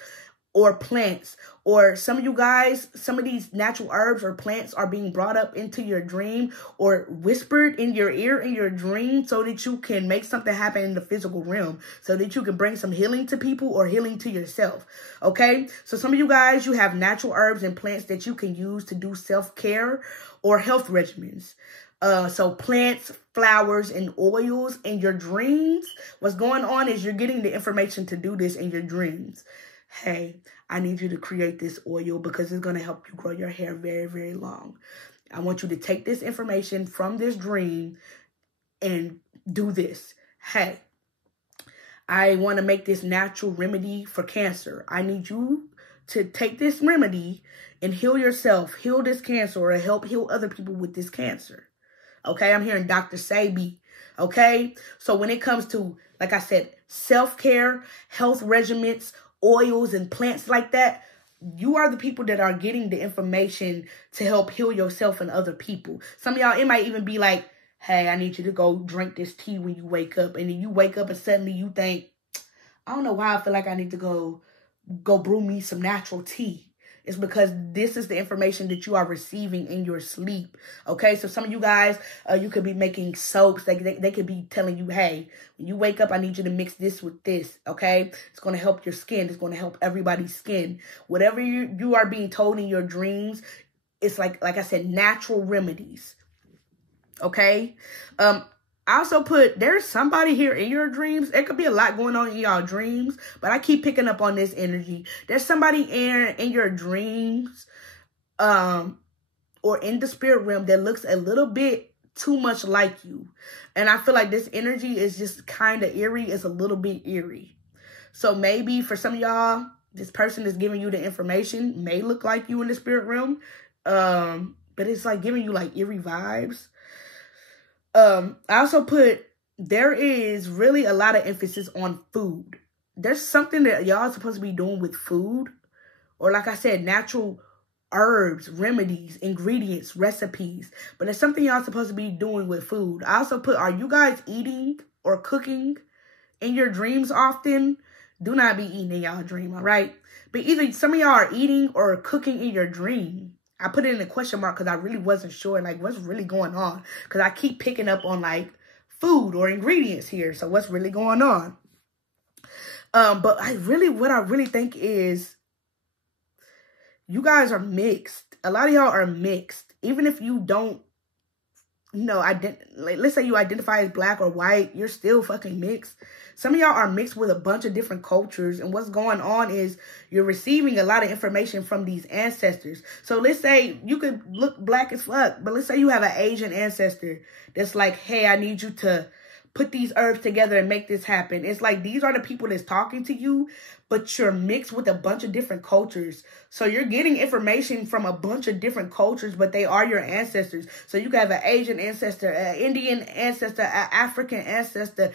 or plants, or some of you guys, some of these natural herbs or plants are being brought up into your dream or whispered in your ear in your dream so that you can make something happen in the physical realm, so that you can bring some healing to people or healing to yourself. Okay, so some of you guys, you have natural herbs and plants that you can use to do self-care or health regimens. So plants, flowers, and oils in your dreams. What's going on is you're getting the information to do this in your dreams. Hey, I need you to create this oil because it's going to help you grow your hair very, very long. I want you to take this information from this dream and do this. Hey, I want to make this natural remedy for cancer. I need you to take this remedy and heal yourself, heal this cancer, or help heal other people with this cancer. Okay, I'm hearing Dr. Sabi. Okay, so when it comes to, like I said, self-care, health regimens, oils, and plants like that, you are the people that are getting the information to help heal yourself and other people. Some of y'all, it might even be like, hey, I need you to go drink this tea when you wake up. And then you wake up and suddenly you think, I don't know why I feel like I need to go brew me some natural tea. It's because this is the information that you are receiving in your sleep. Okay, so some of you guys, you could be making soaps. They could be telling you, hey, when you wake up, I need you to mix this with this. Okay, it's going to help your skin. It's going to help everybody's skin. Whatever you are being told in your dreams, it's like I said, natural remedies. Okay, I also put, there's somebody here in your dreams. There could be a lot going on in y'all dreams, but I keep picking up on this energy. There's somebody in your dreams, or in the spirit realm that looks a little bit too much like you. And I feel like this energy is just kind of eerie. It's a little bit eerie. So maybe for some of y'all, this person is giving you the information may look like you in the spirit realm. But it's like giving you like eerie vibes. I also put, there is really a lot of emphasis on food. There's something that y'all are supposed to be doing with food, or like I said, natural herbs, remedies, ingredients, recipes. But it's something y'all supposed to be doing with food. I also put, are you guys eating or cooking in your dreams often? Do not be eating in y'all dream, all right? But either some of y'all are eating or cooking in your dream. I put it in a question mark because I really wasn't sure, like, what's really going on? Because I keep picking up on, like, food or ingredients here. So what's really going on? But what I really think is you guys are mixed. A lot of y'all are mixed. Even if you don't, let's say you identify as black or white, you're still fucking mixed. Some of y'all are mixed with a bunch of different cultures. And what's going on is you're receiving a lot of information from these ancestors. So let's say you could look black as fuck, but let's say you have an Asian ancestor that's like, hey, I need you to put these herbs together and make this happen. It's like these are the people that's talking to you, but you're mixed with a bunch of different cultures. So you're getting information from a bunch of different cultures, but they are your ancestors. So you can have an Asian ancestor, an Indian ancestor, an African ancestor,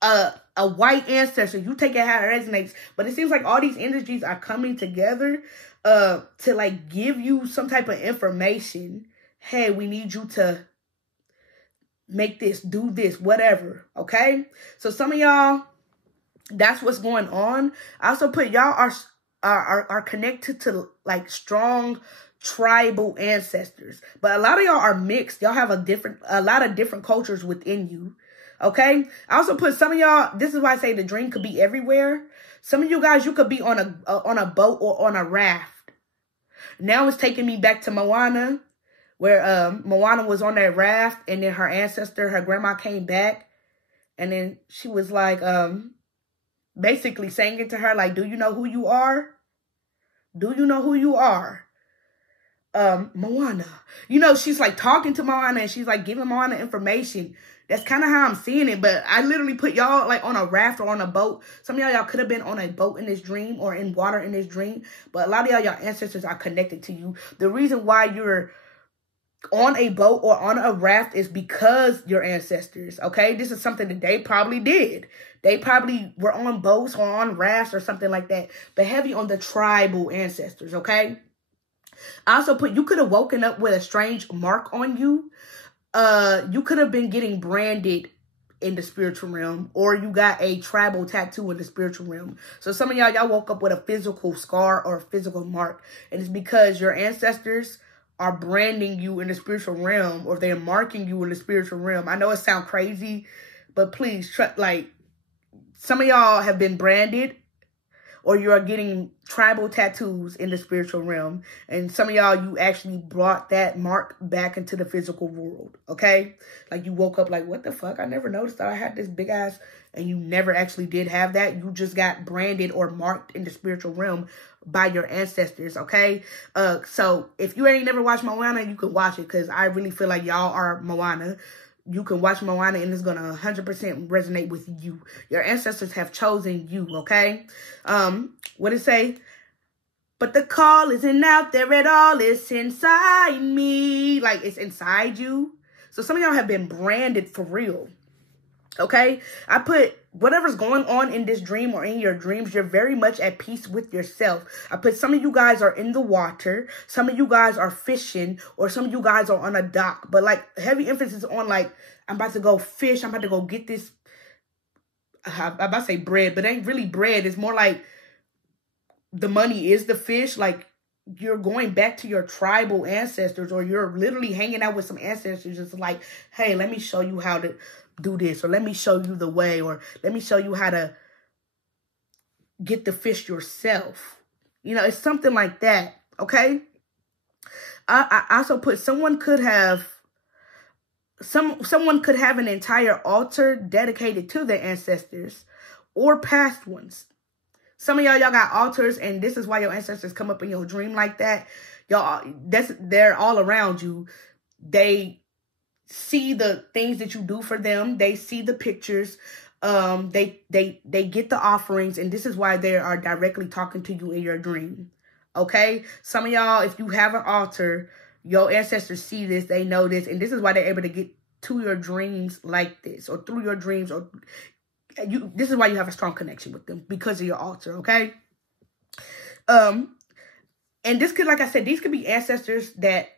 a white ancestor. You take it how it resonates. But it seems like all these energies are coming together to like give you some type of information. Hey, we need you to make this, do this, whatever. Okay? So some of y'all, that's what's going on. I also put y'all are connected to like strong tribal ancestors. But a lot of y'all are mixed. Y'all have a lot of different cultures within you. Okay? I also put some of y'all, this is why I say the dream could be everywhere. Some of you guys, you could be on a boat or on a raft. Now it's taking me back to Moana, where Moana was on that raft, and then her ancestor, her grandma, came back, and then she was like, basically saying it to her, like, do you know who you are? Do you know who you are? Moana. You know, she's like talking to Moana, and she's like giving Moana information. That's kind of how I'm seeing it, but I literally put y'all like on a raft or on a boat. Some of y'all could have been on a boat in this dream or in water in this dream, but a lot of y'all ancestors are connected to you. The reason why you're on a boat or on a raft is because your ancestors, okay? This is something that they probably did. They probably were on boats or on rafts or something like that, but heavy on the tribal ancestors, okay? I also put, you could have woken up with a strange mark on you. You could have been getting branded in the spiritual realm, or you got a tribal tattoo in the spiritual realm. So some of y'all woke up with a physical scar or a physical mark, and it's because your ancestors are branding you in the spiritual realm, or they're marking you in the spiritual realm. I know it sounds crazy, but please, like, some of y'all have been branded, or you are getting tribal tattoos in the spiritual realm. And some of y'all, you actually brought that mark back into the physical world, okay? Like, you woke up like, what the fuck? I never noticed that I had this big ass, and you never actually did have that. You just got branded or marked in the spiritual realm by your ancestors, okay? So if you ain't never watched Moana, you can watch it, because I really feel like y'all are Moana. You can watch Moana, and it's going to 100% resonate with you. Your ancestors have chosen you, okay? What it say? But the call isn't out there at all. It's inside me. Like, it's inside you. So some of y'all have been branded for real, okay? I put whatever's going on in this dream or in your dreams, you're very much at peace with yourself. I put some of you guys are in the water. Some of you guys are fishing, or some of you guys are on a dock. But like heavy emphasis on like, I'm about to go fish. I'm about to go get this. I'm about to say bread, but it ain't really bread. It's more like the money is the fish. Like you're going back to your tribal ancestors, or you're literally hanging out with some ancestors. It's like, hey, let me show you how to do this, or let me show you the way, or let me show you how to get the fish yourself. You know, it's something like that, okay? I also put someone could have an entire altar dedicated to their ancestors or past ones. Some of y'all got altars, and this is why your ancestors come up in your dream like that. Y'all, they're all around you. They see the things that you do for them. They see the pictures. They get the offerings, and this is why they are directly talking to you in your dream. Okay? Some of y'all, if you have an altar, your ancestors see this, they know this, and this is why they're able to get to your dreams like this, or through your dreams, or this is why you have a strong connection with them, because of your altar, okay? And And this could, like I said, these could be ancestors that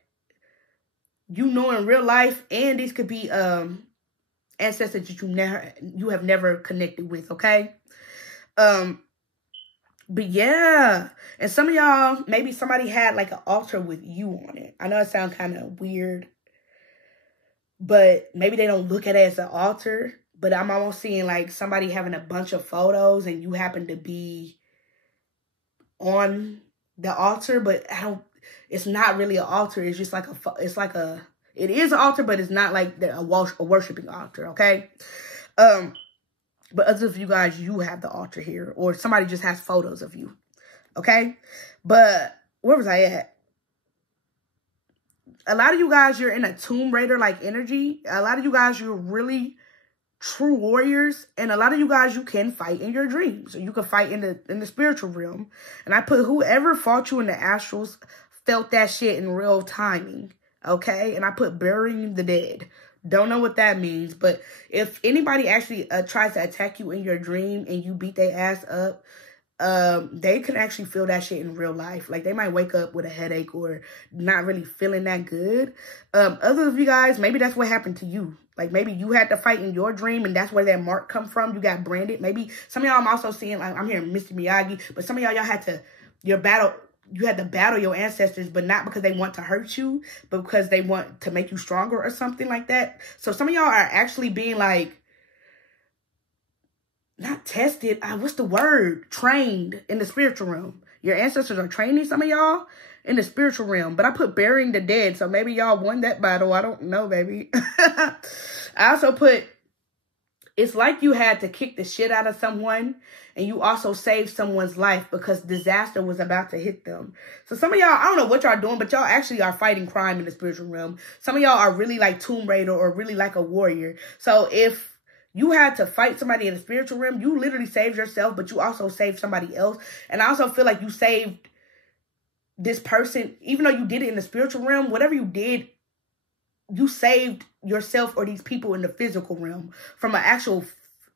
you know in real life, and these could be ancestors that you have never connected with, okay? But yeah, and some of y'all, maybe somebody had like an altar with you on it. I know it sounds kind of weird, but maybe they don't look at it as an altar. But I'm almost seeing like somebody having a bunch of photos and you happen to be on the altar, but it's not really an altar. It's just like it is an altar, but it's not like a worshiping altar, okay? But others of you guys, you have the altar here, or somebody just has photos of you, okay? But where was I at? A lot of you guys, you're in a Tomb Raider-like energy. A lot of you guys, you're really true warriors, and a lot of you guys, you can fight in your dreams, or you can fight in the spiritual realm. And I put whoever fought you in the astrals felt that shit in real timing, okay? And I put burying the dead. Don't know what that means, but if anybody actually tries to attack you in your dream and you beat their ass up, they can actually feel that shit in real life. Like, they might wake up with a headache or not really feeling that good. Other of you guys, maybe that's what happened to you. Like, maybe you had to fight in your dream and that's where that mark come from. You got branded. Maybe some of y'all, I'm also seeing, like, I'm hearing Mr. Miyagi, but some of y'all had to, you had to battle your ancestors, but not because they want to hurt you, but because they want to make you stronger or something like that. So some of y'all are actually being like, not tested, what's the word? Trained in the spiritual realm. Your ancestors are training some of y'all in the spiritual realm. But I put burying the dead, so maybe y'all won that battle. I don't know, baby. I also put, it's like you had to kick the shit out of someone, and you also saved someone's life because disaster was about to hit them. So some of y'all, I don't know what y'all doing, but y'all actually are fighting crime in the spiritual realm. Some of y'all are really like Tomb Raider or really like a warrior. So if you had to fight somebody in the spiritual realm, you literally saved yourself, but you also saved somebody else. And I also feel like you saved this person, even though you did it in the spiritual realm, whatever you did, you saved yourself or these people in the physical realm from an actual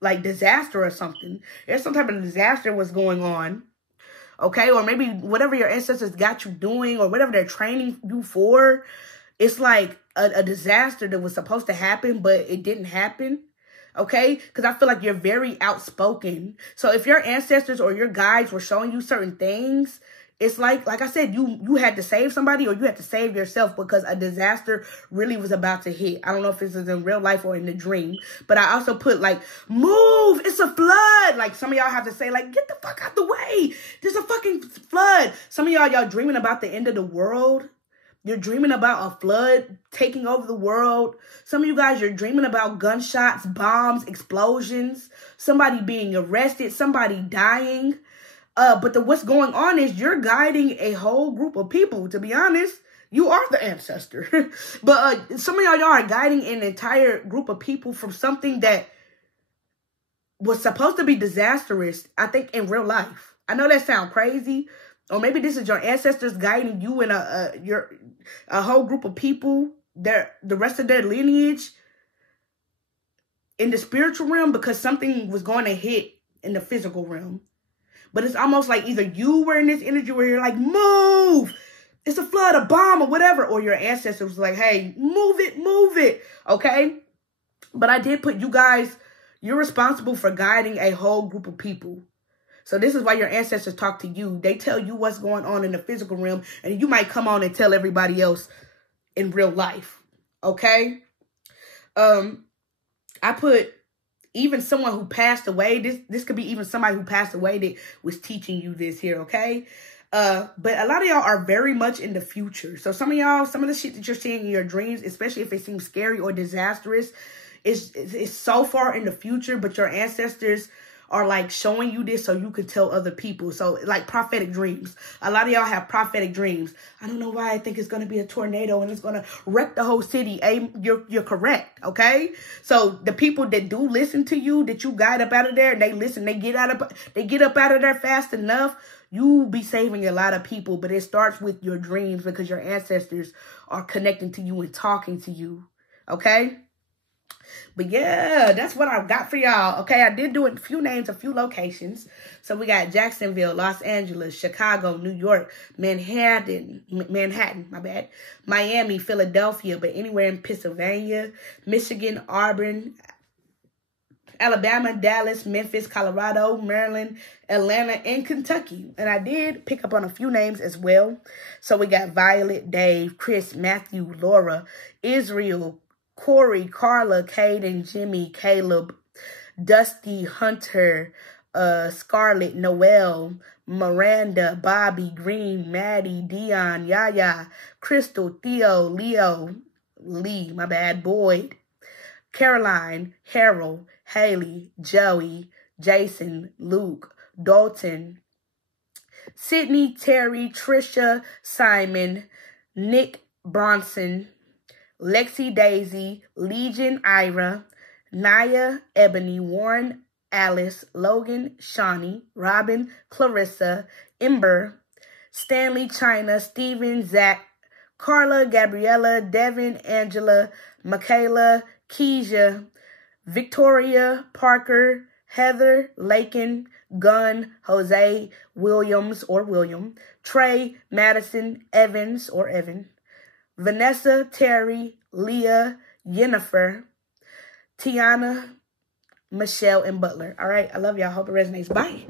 like disaster or something. There's some type of disaster was going on, okay? Or maybe whatever your ancestors got you doing or whatever they're training you for, it's like a disaster that was supposed to happen, but it didn't happen, okay? Because I feel like you're very outspoken. So if your ancestors or your guides were showing you certain things, it's like I said, you had to save somebody or you had to save yourself because a disaster really was about to hit. I don't know if this is in real life or in the dream, but I also put like, move, it's a flood. Like some of y'all have to say like, get the fuck out the way. There's a fucking flood. Some of y'all dreaming about the end of the world. You're dreaming about a flood taking over the world. Some of you guys, you're dreaming about gunshots, bombs, explosions, somebody being arrested, somebody dying. But what's going on is you're guiding a whole group of people. To be honest, you are the ancestor. But some of y'all are guiding an entire group of people from something that was supposed to be disastrous, I think, in real life. I know that sounds crazy. Or maybe this is your ancestors guiding you and a whole group of people, the rest of their lineage in the spiritual realm because something was going to hit in the physical realm. But it's almost like either you were in this energy where you're like, move, it's a flood, a bomb, or whatever. Or your ancestors was like, hey, move it, okay? But I did put you guys, you're responsible for guiding a whole group of people. So this is why your ancestors talk to you. They tell you what's going on in the physical realm, and you might come on and tell everybody else in real life, okay? I put even someone who passed away. This could be even somebody who passed away that was teaching you this here, okay? But a lot of y'all are very much in the future. So some of y'all, some of the shit that you're seeing in your dreams, especially if it seems scary or disastrous, is so far in the future, but your ancestors are like showing you this so you can tell other people. So like prophetic dreams. A lot of y'all have prophetic dreams. I don't know why I think it's going to be a tornado and it's going to wreck the whole city. Hey, you're correct. Okay. So the people that do listen to you, that you guide up out of there and they listen, they get up out of there fast enough. You be saving a lot of people, but it starts with your dreams because your ancestors are connecting to you and talking to you. Okay. But yeah, that's what I got for y'all. Okay, I did do a few names, a few locations. So we got Jacksonville, Los Angeles, Chicago, New York, Manhattan, my bad, Miami, Philadelphia, but anywhere in Pennsylvania, Michigan, Auburn, Alabama, Dallas, Memphis, Colorado, Maryland, Atlanta, and Kentucky. And I did pick up on a few names as well. So we got Violet, Dave, Chris, Matthew, Laura, Israel, Corey, Carla, Caden, Jimmy, Caleb, Dusty, Hunter, Scarlett, Noel, Miranda, Bobby, Green, Maddie, Dion, Yaya, Crystal, Theo, Leo, Lee, my bad, Boyd, Caroline, Harold, Haley, Joey, Jason, Luke, Dalton, Sydney, Terry, Trisha, Simon, Nick Bronson, Lexi, Daisy, Legion, Ira, Naya, Ebony, Warren, Alice, Logan, Shawnee, Robin, Clarissa, Ember, Stanley, China, Steven, Zach, Carla, Gabriella, Devin, Angela, Michaela, Keisha, Victoria, Parker, Heather, Lakin, Gunn, Jose, Williams or William, Trey, Madison, Evans or Evan, Vanessa, Terry, Leah, Yennefer, Tiana, Michelle, and Butler. All right, I love y'all. Hope it resonates. Bye.